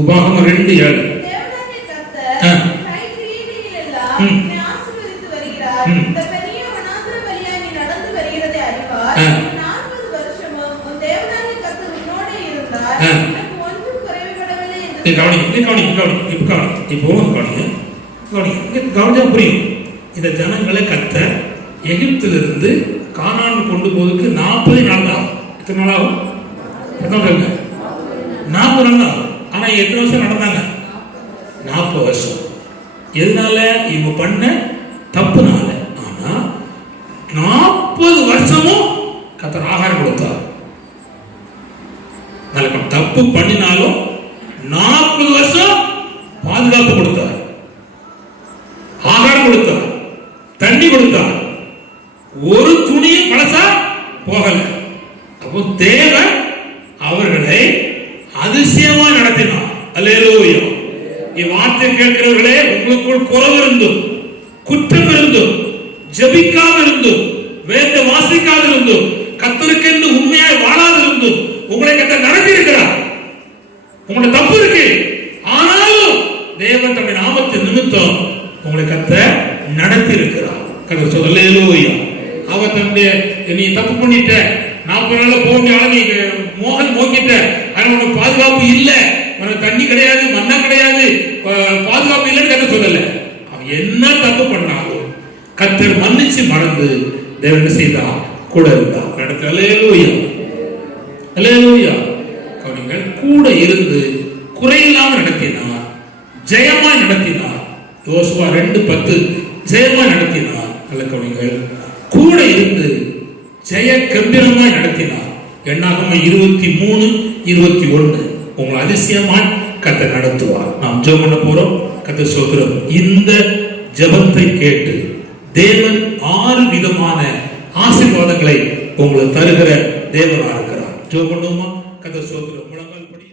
உபாகமம் 2:7. தேவனாகிய கர்த்தர் கை கிரியைகளில் எல்லாம் உன்னை ஆசீர்வதித்து வருகிறார். இந்த பெரிய வனாந்திர வழியாய் நீ நடந்து வருகிறதை அறிவார். 40 வருஷமும் உன் தேவனாகிய கர்த்தர் உன்னோடு இருந்தார். உனக்கு ஒன்றும் குறைவுபடவில்லை என்று கவனிச்சா புரியும். இந்த ஜனங்களை கர்த்தர் எகிப்திலிருந்து கானான் கொண்டு போவதற்கு 40 நாள் தான். எத்தனை நாள் ஆகும்? 40 நாள் ஆகும். ஆனா எத்தனை வருஷம் நடந்தாங்க? 40 வருஷம். எதனால? இவங்க பண்ண தப்புனால. ஆனா 40 வருஷமும் கர்த்தர் ஆகாரம் கொடுத்தார். தப்பு பண்ணினாலும் 40 வருஷம் பாதுகாப்பு கொடுத்தார், ஆகாரம் கொடுத்தார், தண்ணி கொடுத்தார். ஒரு துணியும் பழசா போகல. அப்போ தேவன் அவர்களை அதிசயமா நடத்தினார். அல்லேலூயா. இவ்வார்த்தை கேட்கிறவர்களே, உங்களுக்குள் குறைவு இருந்தும், குற்றம் இருந்தும், ஜெபிக்காம இருந்தும், வேத வாசிக்காத இருந்தும், கர்த்தருக்கென்று உண்மையாய் வாழாது இருந்தும் உங்களை கர்த்தர் நடத்தி இருக்கிறார். உங்களுடைய தப்பு இருக்கு, ஆனாலும் தேவன் தம்முடைய நாமத்தின் நிமித்தம் உங்களை கர்த்தர் நடத்தி இருக்கிறார். கர்த்தர் சொல்ல அல்லேலூயா. அவர் தன்னுடைய நீ தப்பு பண்ணிட்ட, 40 நாள்ல போக வேண்டிய மோகன் நோக்கிட்ட, ஆனா உனக்கு பாதுகாப்பு இல்ல, உனக்கு தண்ணி கிடையாது, மண்ணா கிடையாது, பாதுகாப்பு இல்லைன்னு கர்த்தர் சொல்லல. அவன் என்ன தப்பு பண்ணாலும் கர்த்தர் மன்னிச்சு மறந்து தேவன் செய்தா கூட இருந்தா நடத்த. அல்லேலூயா, அல்லேலூயா. கவனிங்கள், கூட இருந்து குறையில்லாம நடத்தினார், ஜெயமாய் நடத்தினார். யோசுவா 2:10 ஜெயமாய் நடத்தினார். நல்ல கவனிங்கள், கூட இருந்து ஜெய கம்பீரமாய் நடத்தினார். எண்ணாகமம் 23:21 உங்களை அதிசயமாய் கர்த்தர் நடத்துவார். நாம் ஜெபம் பண்ண போறோம். கர்த்தர் ஸ்தோத்திரம். இந்த ஜெபத்தை கேட்டு தேவன் 6 விதமான ஆசீர்வாதங்களை உங்களுக்கு தருகிற தேவனாக இருக்கிறார். ஜெபம் பண்ணுவோமா? கர்த்தர் ஸ்தோத்திரம். முழங்கால் படி.